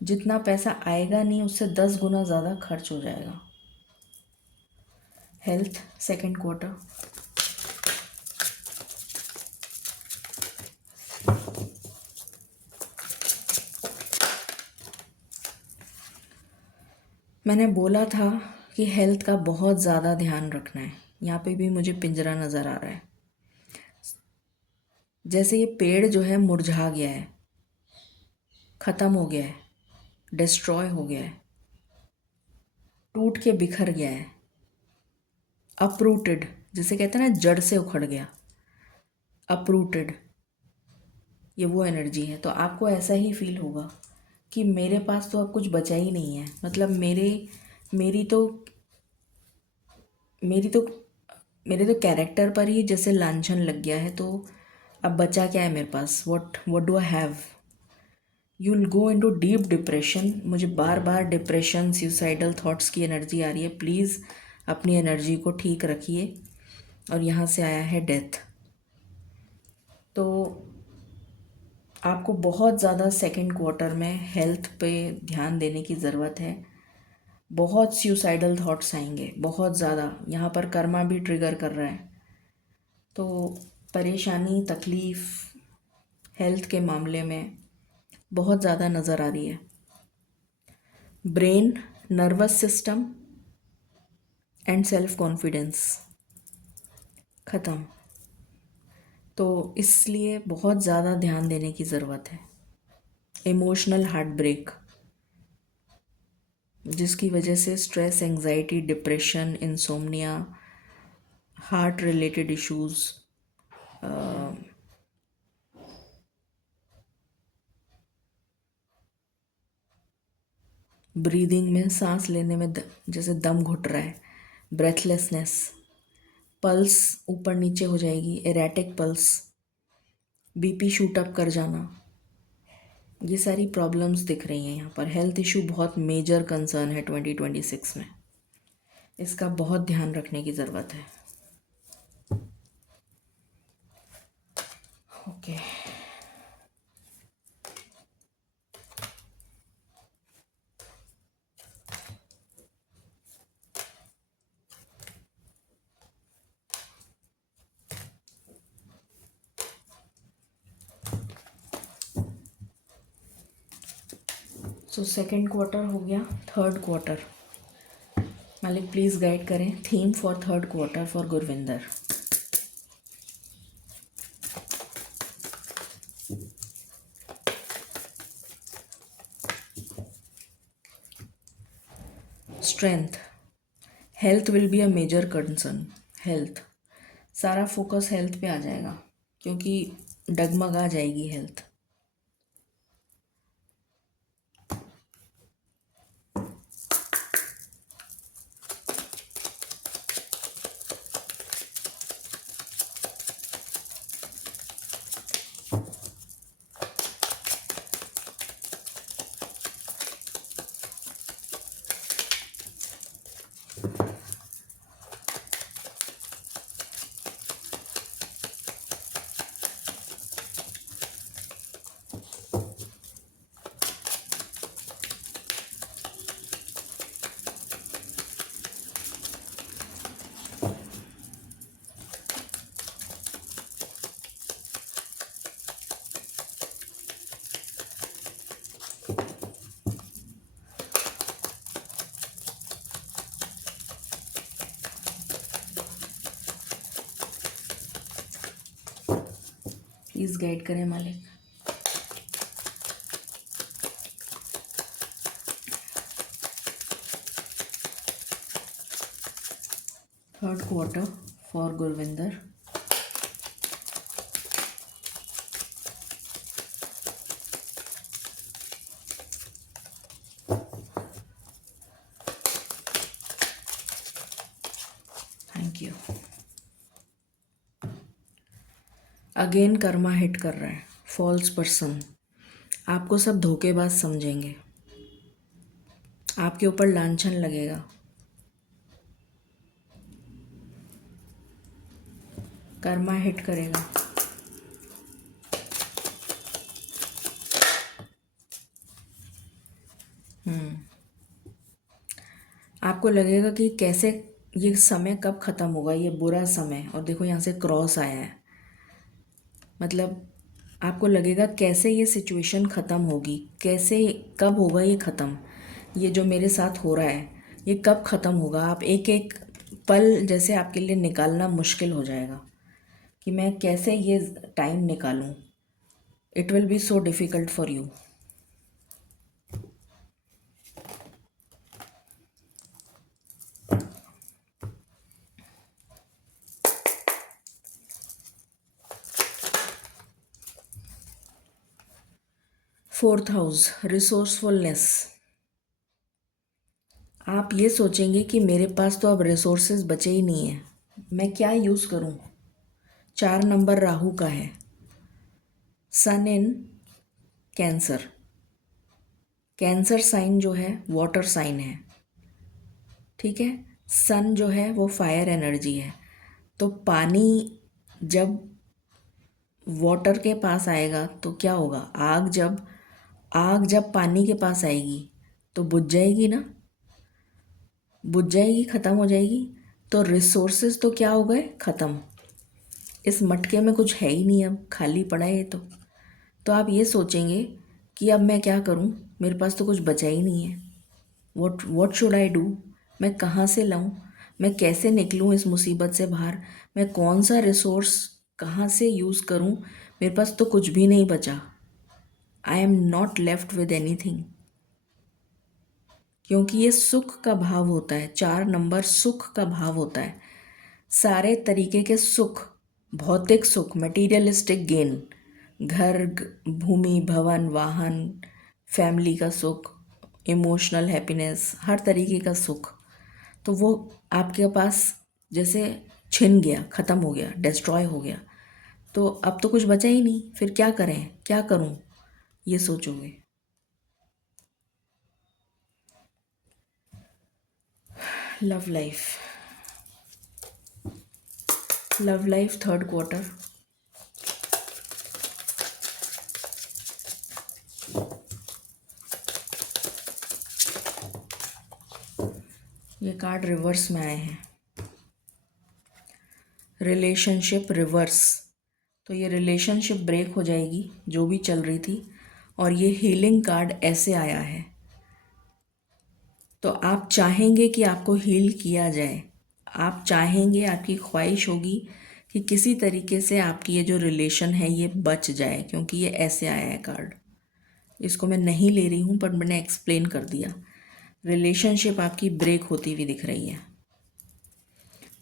जितना पैसा आएगा नहीं, उससे 10 गुना ज़्यादा खर्च हो जाएगा। हेल्थ सेकेंड क्वार्टर, मैंने बोला था कि हेल्थ का बहुत ज़्यादा ध्यान रखना है। यहाँ पे भी मुझे पिंजरा नज़र आ रहा है, जैसे ये पेड़ जो है मुरझा गया है, ख़त्म हो गया है, डिस्ट्रॉय हो गया है, टूट के बिखर गया है, अपरूटेड, जिसे कहते हैं ना जड़ से उखड़ गया, अपरूटेड, ये वो एनर्जी है। तो आपको ऐसा ही फील होगा कि मेरे पास तो अब कुछ बचा ही नहीं है, मतलब मेरी तो मेरी तो मेरे तो कैरेक्टर पर ही जैसे लांछन लग गया है। तो अब बचा क्या है मेरे पास, what do I have. You will go into deep depression. मुझे बार बार डिप्रेशन, सुसाइडल थॉट्स की एनर्जी आ रही है। प्लीज़ अपनी एनर्जी को ठीक रखिए। और यहाँ से आया है डेथ। तो आपको बहुत ज़्यादा सेकेंड क्वार्टर में हेल्थ पे ध्यान देने की ज़रूरत है। बहुत सुसाइडल थॉट्स आएंगे, बहुत ज़्यादा। यहाँ पर कर्मा भी ट्रिगर कर रहा है, तो परेशानी, तकलीफ़ हेल्थ के मामले में बहुत ज़्यादा नज़र आ रही है। Brain, nervous system and self confidence ख़त्म। तो इसलिए बहुत ज़्यादा ध्यान देने की ज़रूरत है। इमोशनल हार्ट ब्रेक, जिसकी वजह से stress, anxiety, depression, insomnia, heart related issues, breathing में, सांस लेने में जैसे दम घुट रहा है, ब्रेथलेसनेस, पल्स ऊपर नीचे हो जाएगी, erratic pulse, BP shoot up कर जाना, ये सारी प्रॉब्लम्स दिख रही हैं यहाँ पर। हेल्थ इशू बहुत मेजर कंसर्न है 2026 में, इसका बहुत ध्यान रखने की ज़रूरत है। ओके, सो सेकेंड क्वार्टर हो गया। थर्ड क्वार्टर, मालिक प्लीज़ गाइड करें theme for third quarter for Gurvinder. Strength, health will be a major concern. Health, सारा फोकस हेल्थ पे आ जाएगा, क्योंकि डगमगा जाएगी हेल्थ। प्लीज़ गाइड करें मालिक। Third quarter for Gurvinder. Thank you. Again Karma hit कर रहा है। फॉल्स पर्सन, आपको सब धोखेबाज समझेंगे, आपके ऊपर लांछन लगेगा। कर्मा हिट करेगा। आपको लगेगा कि कैसे ये समय कब ख़त्म होगा, ये बुरा समय। और देखो यहाँ से क्रॉस आया है, मतलब आपको लगेगा कैसे ये सिचुएशन ख़त्म होगी, कैसे कब होगा ये ख़त्म, ये जो मेरे साथ हो रहा है ये कब ख़त्म होगा। आप एक एक पल जैसे आपके लिए निकालना मुश्किल हो जाएगा कि मैं कैसे ये टाइम निकालूं। It will be so difficult for you. Fourth house, resourcefulness. आप ये सोचेंगे कि मेरे पास तो अब रिसोर्सेज बचे ही नहीं है, मैं क्या यूज़ करूं। 4 नंबर राहु का है। सन इन कैंसर। कैंसर साइन जो है वाटर साइन है, ठीक है। सन जो है वो फायर एनर्जी है। तो पानी जब वाटर के पास आएगा तो क्या होगा, आग जब पानी के पास आएगी तो बुझ जाएगी ना, बुझ जाएगी, ख़त्म हो जाएगी। तो रिसोर्सेज तो क्या हो गए, ख़त्म। इस मटके में कुछ है ही नहीं, अब खाली पड़ा है ये तो आप ये सोचेंगे कि अब मैं क्या करूं, मेरे पास तो कुछ बचा ही नहीं है। वॉट शुड आई डू, मैं कहाँ से लाऊं, मैं कैसे निकलूं इस मुसीबत से बाहर, मैं कौन सा रिसोर्स कहाँ से यूज़ करूं, मेरे पास तो कुछ भी नहीं बचा। I am not left with anything. क्योंकि ये सुख का भाव होता है, 4 नंबर सुख का भाव होता है। सारे तरीके के सुख, भौतिक सुख, मटेरियलिस्टिक गेन, घर, भूमि, भवन, वाहन, फैमिली का सुख, इमोशनल हैप्पीनेस, हर तरीके का सुख, तो वो आपके पास जैसे छिन गया, ख़त्म हो गया, डिस्ट्रॉय हो गया। तो अब तो कुछ बचा ही नहीं, फिर क्या करें, क्या करूं, ये सोचोगे। Love life, love life third quarter. ये कार्ड रिवर्स में आए हैं। रिलेशनशिप रिवर्स, तो ये रिलेशनशिप ब्रेक हो जाएगी जो भी चल रही थी। और ये हीलिंग कार्ड ऐसे आया है, तो आप चाहेंगे कि आपको हील किया जाए, आप चाहेंगे, आपकी ख्वाहिश होगी कि किसी तरीके से आपकी ये जो रिलेशन है ये बच जाए, क्योंकि ये ऐसे आया है कार्ड। इसको मैं नहीं ले रही हूँ, पर मैंने एक्सप्लेन कर दिया। रिलेशनशिप आपकी ब्रेक होती हुई दिख रही है।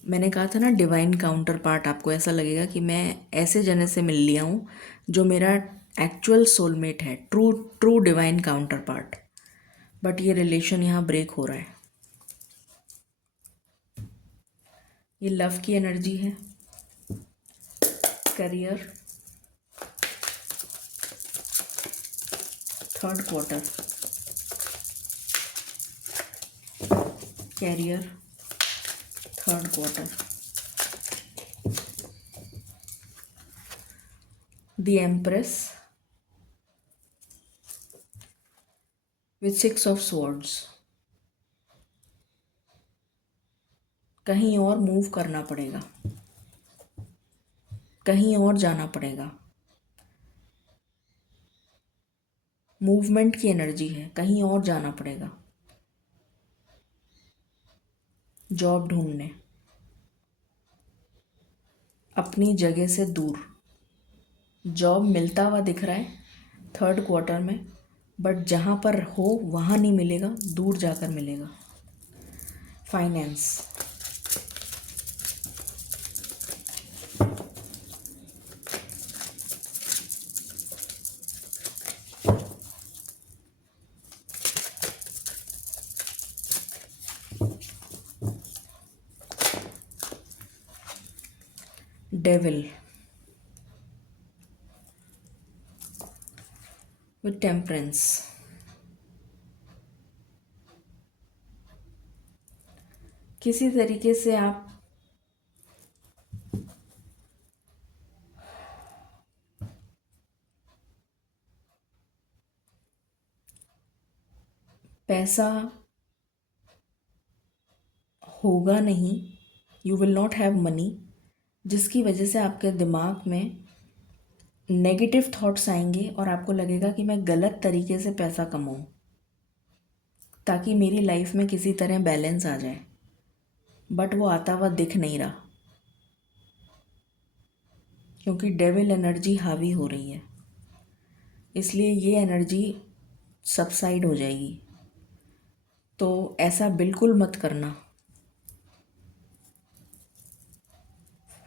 मैंने कहा था ना डिवाइन काउंटर पार्ट, आपको ऐसा लगेगा कि मैं ऐसे जने से मिल लिया हूँ जो मेरा एक्चुअल सोलमेट है, true true divine counter part. But ये रिलेशन यहाँ ब्रेक हो रहा है। ये लव की एनर्जी है, career, third quarter, career, third quarter, the empress with 6 of swords. कहीं और मूव करना पड़ेगा, कहीं और जाना पड़ेगा। मूवमेंट की एनर्जी है, कहीं और जाना पड़ेगा, जॉब ढूंढने, अपनी जगह से दूर। जॉब मिलता हुआ दिख रहा है थर्ड क्वार्टर में, बट जहाँ पर हो वहाँ नहीं मिलेगा, दूर जाकर मिलेगा। Finance, devil with temperance. किसी तरीके से आप पैसा होगा नहीं, you will not have money, जिसकी वजह से आपके दिमाग में नेगेटिव थॉट्स आएंगे और आपको लगेगा कि मैं गलत तरीके से पैसा कमाऊं ताकि मेरी लाइफ में किसी तरह बैलेंस आ जाए। बट वो आता हुआ दिख नहीं रहा, क्योंकि डेविल एनर्जी हावी हो रही है, इसलिए ये एनर्जी सबसाइड हो जाएगी। तो ऐसा बिल्कुल मत करना।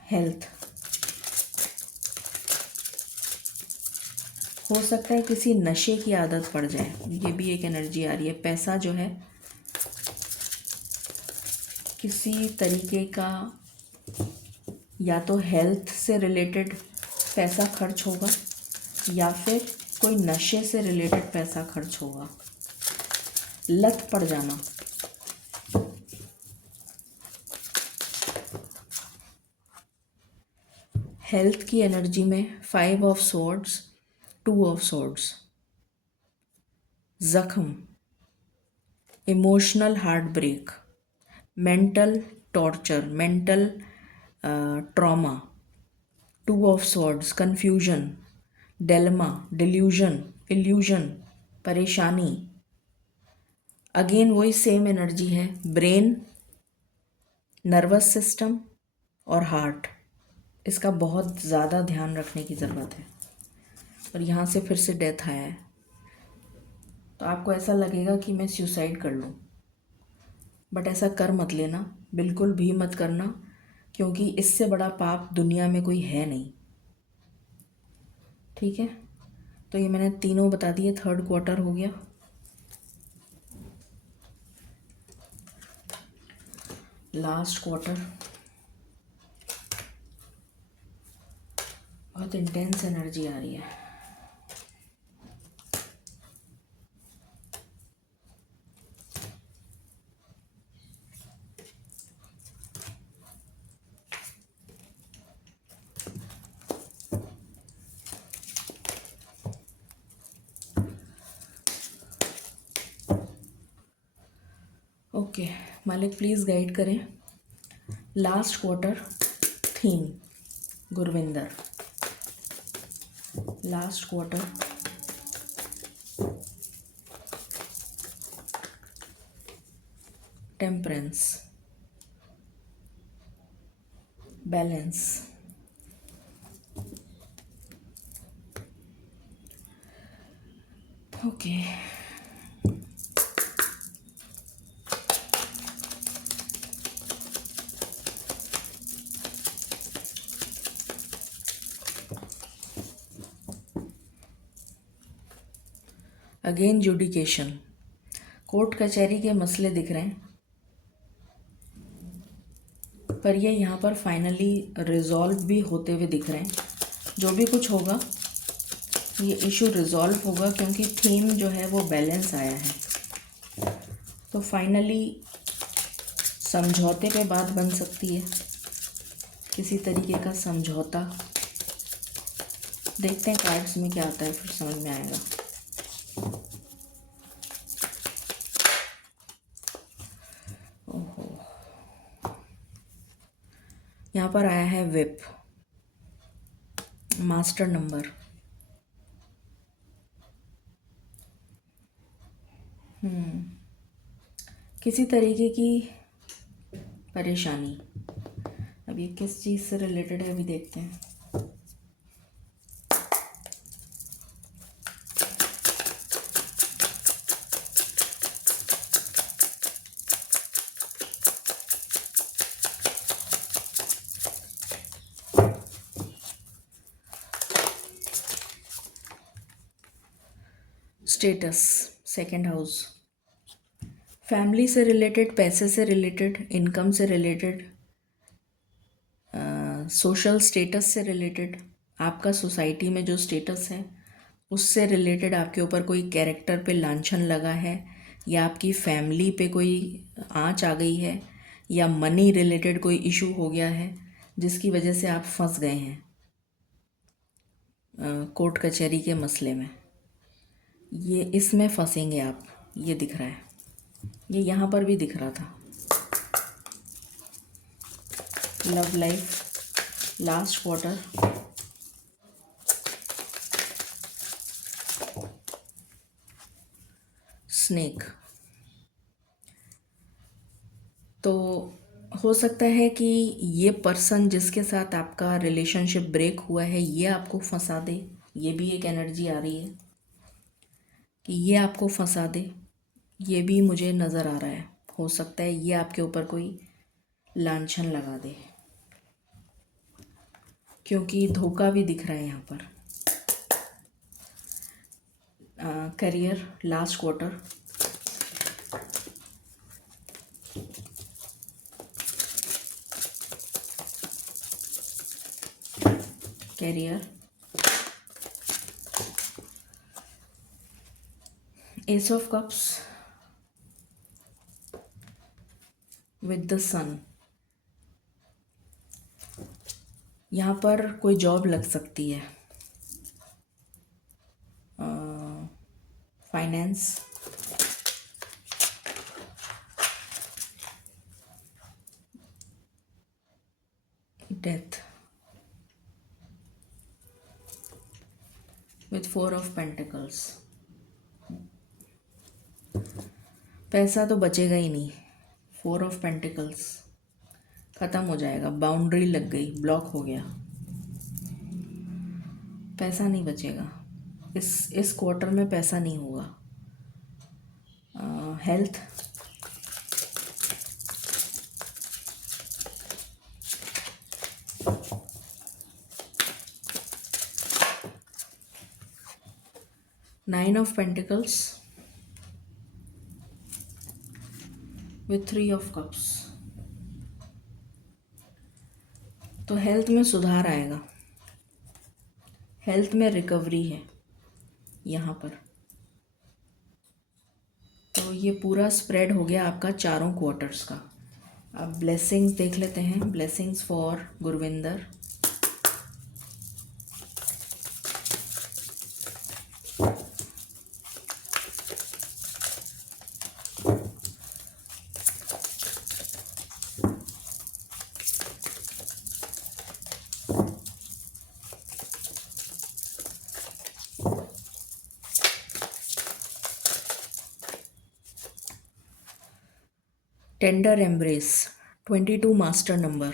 हेल्थ, हो सकता है किसी नशे की आदत पड़ जाए, ये भी एक एनर्जी आ रही है। पैसा जो है किसी तरीके का या तो हेल्थ से रिलेटेड पैसा खर्च होगा या फिर कोई नशे से रिलेटेड पैसा खर्च होगा। लत पड़ जाना। हेल्थ की एनर्जी में 5 ऑफ स्वॉर्ड्स, 2 ऑफ स्वॉर्ड्स, जख्म, emotional heart break, mental torture, mental trauma, 2 of swords, confusion, dilemma, delusion, illusion, परेशानी। अगेन वही सेम एनर्जी है, ब्रेन, नर्वस सिस्टम और हार्ट। इसका बहुत ज़्यादा ध्यान रखने की ज़रूरत है। और यहाँ से फिर से डेथ आया है, तो आपको ऐसा लगेगा कि मैं सुसाइड कर लूँ, बट ऐसा कर मत लेना, बिल्कुल भी मत करना, क्योंकि इससे बड़ा पाप दुनिया में कोई है नहीं। ठीक है, तो ये मैंने तीनों बता दिए। थर्ड क्वार्टर हो गया। लास्ट क्वार्टर, बहुत इंटेंस एनर्जी आ रही है। ओके, मालिक प्लीज़ गाइड करें। Last quarter theme Gurvinder. Last quarter temperance, balance, okay. Again adjudication, court कचहरी के मसले दिख रहे हैं, पर ये यहाँ पर फाइनली रिजॉल्व भी होते हुए दिख रहे हैं। जो भी कुछ होगा ये इशू रिजॉल्व होगा, क्योंकि थीम जो है वो बैलेंस आया है। तो फाइनली समझौते पे बात बन सकती है, किसी तरीके का समझौता। देखते हैं कार्ड्स में क्या आता है, फिर समझ में आएगा। ओहो, यहाँ पर आया है विप, मास्टर नंबर। किसी तरीके की परेशानी। अब ये किस चीज़ से रिलेटेड है अभी देखते हैं। स्टेटस, सेकंड हाउस, फैमिली से रिलेटेड, पैसे से रिलेटेड, इनकम से रिलेटेड, सोशल स्टेटस से रिलेटेड, आपका सोसाइटी में जो स्टेटस है उससे रिलेटेड आपके ऊपर कोई कैरेक्टर पे लांछन लगा है, या आपकी फैमिली पे कोई आंच आ गई है, या मनी रिलेटेड कोई इशू हो गया है जिसकी वजह से आप फंस गए हैं कोर्ट कचहरी के मसले में। ये इसमें फंसेंगे आप, ये दिख रहा है, ये यहाँ पर भी दिख रहा था। Love life, last quarter, snake. तो हो सकता है कि ये पर्सन जिसके साथ आपका रिलेशनशिप ब्रेक हुआ है ये आपको फंसा दे, ये भी एक एनर्जी आ रही है कि ये आपको फंसा दे, ये भी मुझे नज़र आ रहा है। हो सकता है ये आपके ऊपर कोई लांछन लगा दे, क्योंकि धोखा भी दिख रहा है यहाँ पर। Career, last quarter, career, ace of cups with the sun. यहाँ पर कोई जॉब लग सकती है, finance, death with 4 of pentacles. पैसा तो बचेगा ही नहीं, 4 ऑफ पेंटिकल्स ख़त्म हो जाएगा, बाउंड्री लग गई, ब्लॉक हो गया, पैसा नहीं बचेगा। इस क्वार्टर में पैसा नहीं होगा। Health, nine of pentacles with 3 of cups. तो हेल्थ में सुधार आएगा, हेल्थ में रिकवरी है यहाँ पर। तो ये पूरा स्प्रेड हो गया आपका चारों क्वार्टर्स का। अब ब्लेसिंग्स देख लेते हैं, blessings for Gurvinder. Tender embrace, 22 master number.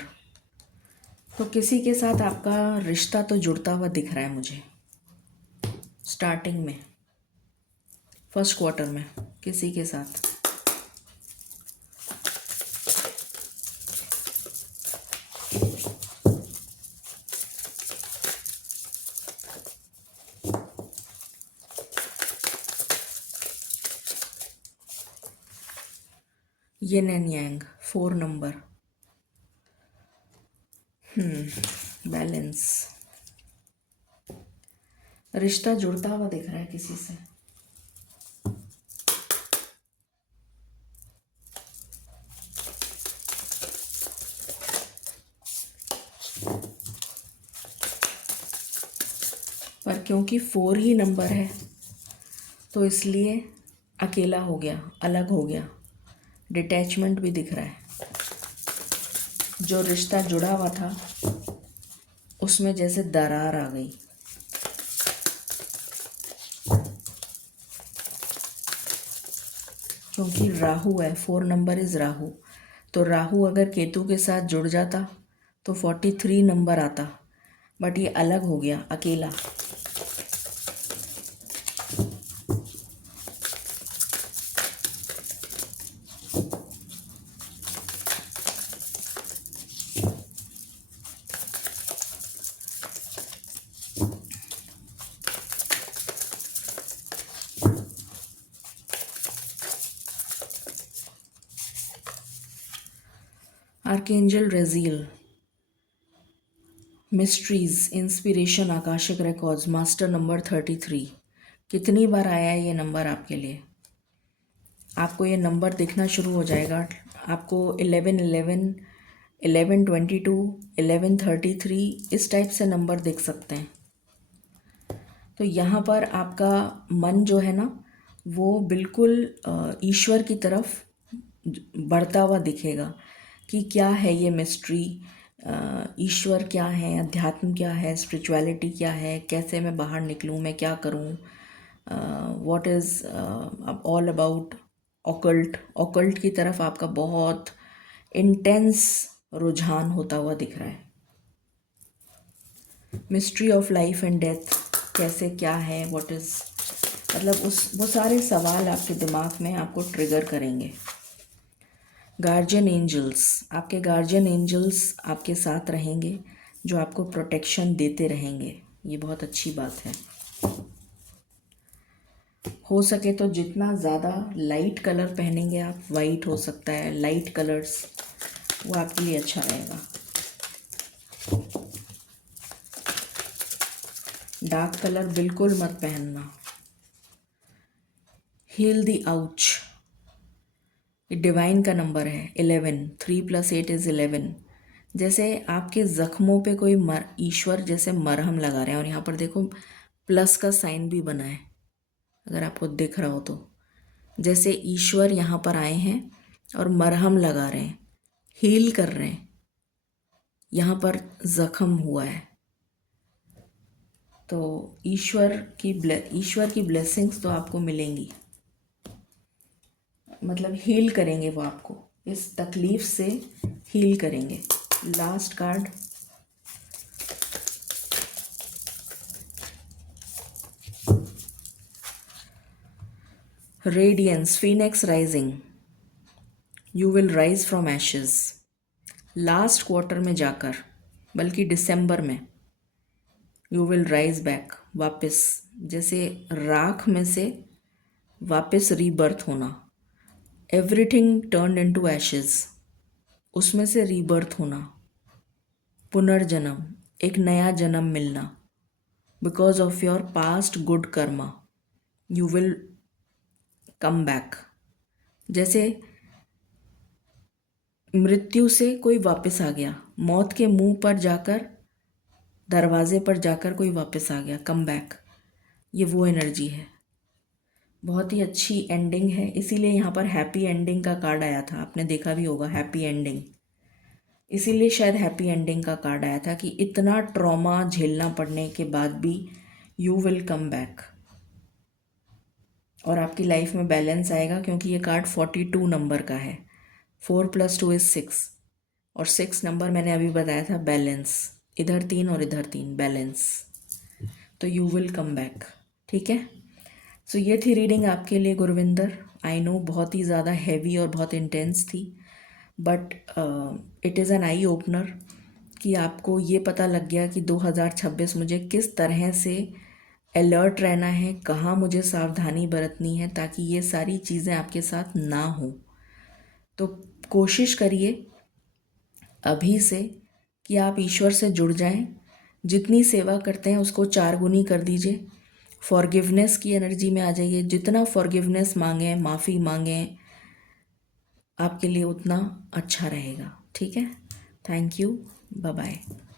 तो किसी के साथ आपका रिश्ता तो जुड़ता हुआ दिख रहा है मुझे, स्टार्टिंग में, फर्स्ट क्वार्टर में किसी के साथ। Yin and yang, 4 number. Balance. रिश्ता जुड़ता हुआ दिख रहा है किसी से। पर क्योंकि 4 ही नंबर है तो इसलिए अकेला हो गया, अलग हो गया। डिटैचमेंट भी दिख रहा है। जो रिश्ता जुड़ा हुआ था उसमें जैसे दरार आ गई। क्योंकि राहु है, 4 नंबर इज राहु, तो राहु अगर केतु के साथ जुड़ जाता तो 43 नंबर आता, बट ये अलग हो गया, अकेला। Archangel Raziel, mysteries, inspiration, Akashic records, master number 33। कितनी बार आया है ये नंबर आपके लिए? आपको ये नंबर दिखना शुरू हो जाएगा। आपको 1111, 1122, 1133 इस टाइप से नंबर दिख सकते हैं। तो यहाँ पर आपका मन जो है ना वो बिल्कुल ईश्वर की तरफ बढ़ता हुआ दिखेगा कि क्या है ये मिस्ट्री, ईश्वर क्या है, अध्यात्म क्या है, स्पिरिचुअलिटी क्या है, कैसे मैं बाहर निकलूँ, मैं क्या करूँ, what is all about occult. Occult की तरफ आपका बहुत इंटेंस रुझान होता हुआ दिख रहा है। Mystery of life and death कैसे, क्या है, व्हाट इज़, मतलब वो सारे सवाल आपके दिमाग में आपको ट्रिगर करेंगे। गार्जियन एंजल्स, आपके गार्जियन एंजल्स आपके साथ रहेंगे, जो आपको प्रोटेक्शन देते रहेंगे। ये बहुत अच्छी बात है। हो सके तो जितना ज़्यादा लाइट कलर पहनेंगे आप, वाइट हो सकता है, लाइट कलर्स, वो आपके लिए अच्छा रहेगा। डार्क कलर बिल्कुल मत पहनना। हील द आउच, डिवाइन का नंबर है 11, 3 + 8 = 11। जैसे आपके ज़ख्मों पे कोई ईश्वर जैसे मरहम लगा रहे हैं, और यहाँ पर देखो प्लस का साइन भी बना है, अगर आपको दिख रहा हो तो, जैसे ईश्वर यहाँ पर आए हैं और मरहम लगा रहे हैं, हील कर रहे हैं। यहाँ पर ज़ख्म हुआ है तो ईश्वर की ब्लेसिंग्स तो आपको मिलेंगी, मतलब हील करेंगे वो आपको, इस तकलीफ से हील करेंगे। Last card, radiance, phoenix rising, you will rise from ashes. Last quarter में जाकर, बल्कि दिसंबर में, यू विल राइज बैक, वापस, जैसे राख में से वापस रीबर्थ होना। एवरीथिंग टर्न इनटू एशेस, उसमें से रीबर्थ होना, पुनर्जन्म, एक नया जन्म मिलना। Because of your past good Karma you will come back. जैसे मृत्यु से कोई वापस आ गया, मौत के मुंह पर जाकर, दरवाजे पर जाकर कोई वापस आ गया, कम बैक, ये वो एनर्जी है। बहुत ही अच्छी एंडिंग है, इसीलिए यहाँ पर हैप्पी एंडिंग का कार्ड आया था, आपने देखा भी होगा हैप्पी एंडिंग, इसीलिए शायद हैप्पी एंडिंग का कार्ड आया था कि इतना ट्रॉमा झेलना पड़ने के बाद भी यू विल कम बैक, और आपकी लाइफ में बैलेंस आएगा। क्योंकि ये कार्ड 42 नंबर का है, 4 + 2 = 6, और 6 नंबर मैंने अभी बताया था बैलेंस, इधर 3 और इधर 3, बैलेंस, तो यू विल कम बैक। ठीक है, सो ये थी रीडिंग आपके लिए गुरविंदर। आई नो बहुत ही ज़्यादा हैवी और बहुत इंटेंस थी, but it is an eye opener कि आपको ये पता लग गया कि 2026 मुझे किस तरह से अलर्ट रहना है, कहाँ मुझे सावधानी बरतनी है ताकि ये सारी चीज़ें आपके साथ ना हो। तो कोशिश करिए अभी से कि आप ईश्वर से जुड़ जाएं। जितनी सेवा करते हैं उसको 4 गुनी कर दीजिए। फॉरगिवनेस की एनर्जी में आ जाइए। जितना फॉरगिवनेस मांगें, माफ़ी मांगें, आपके लिए उतना अच्छा रहेगा। ठीक है। Thank you. Bye bye.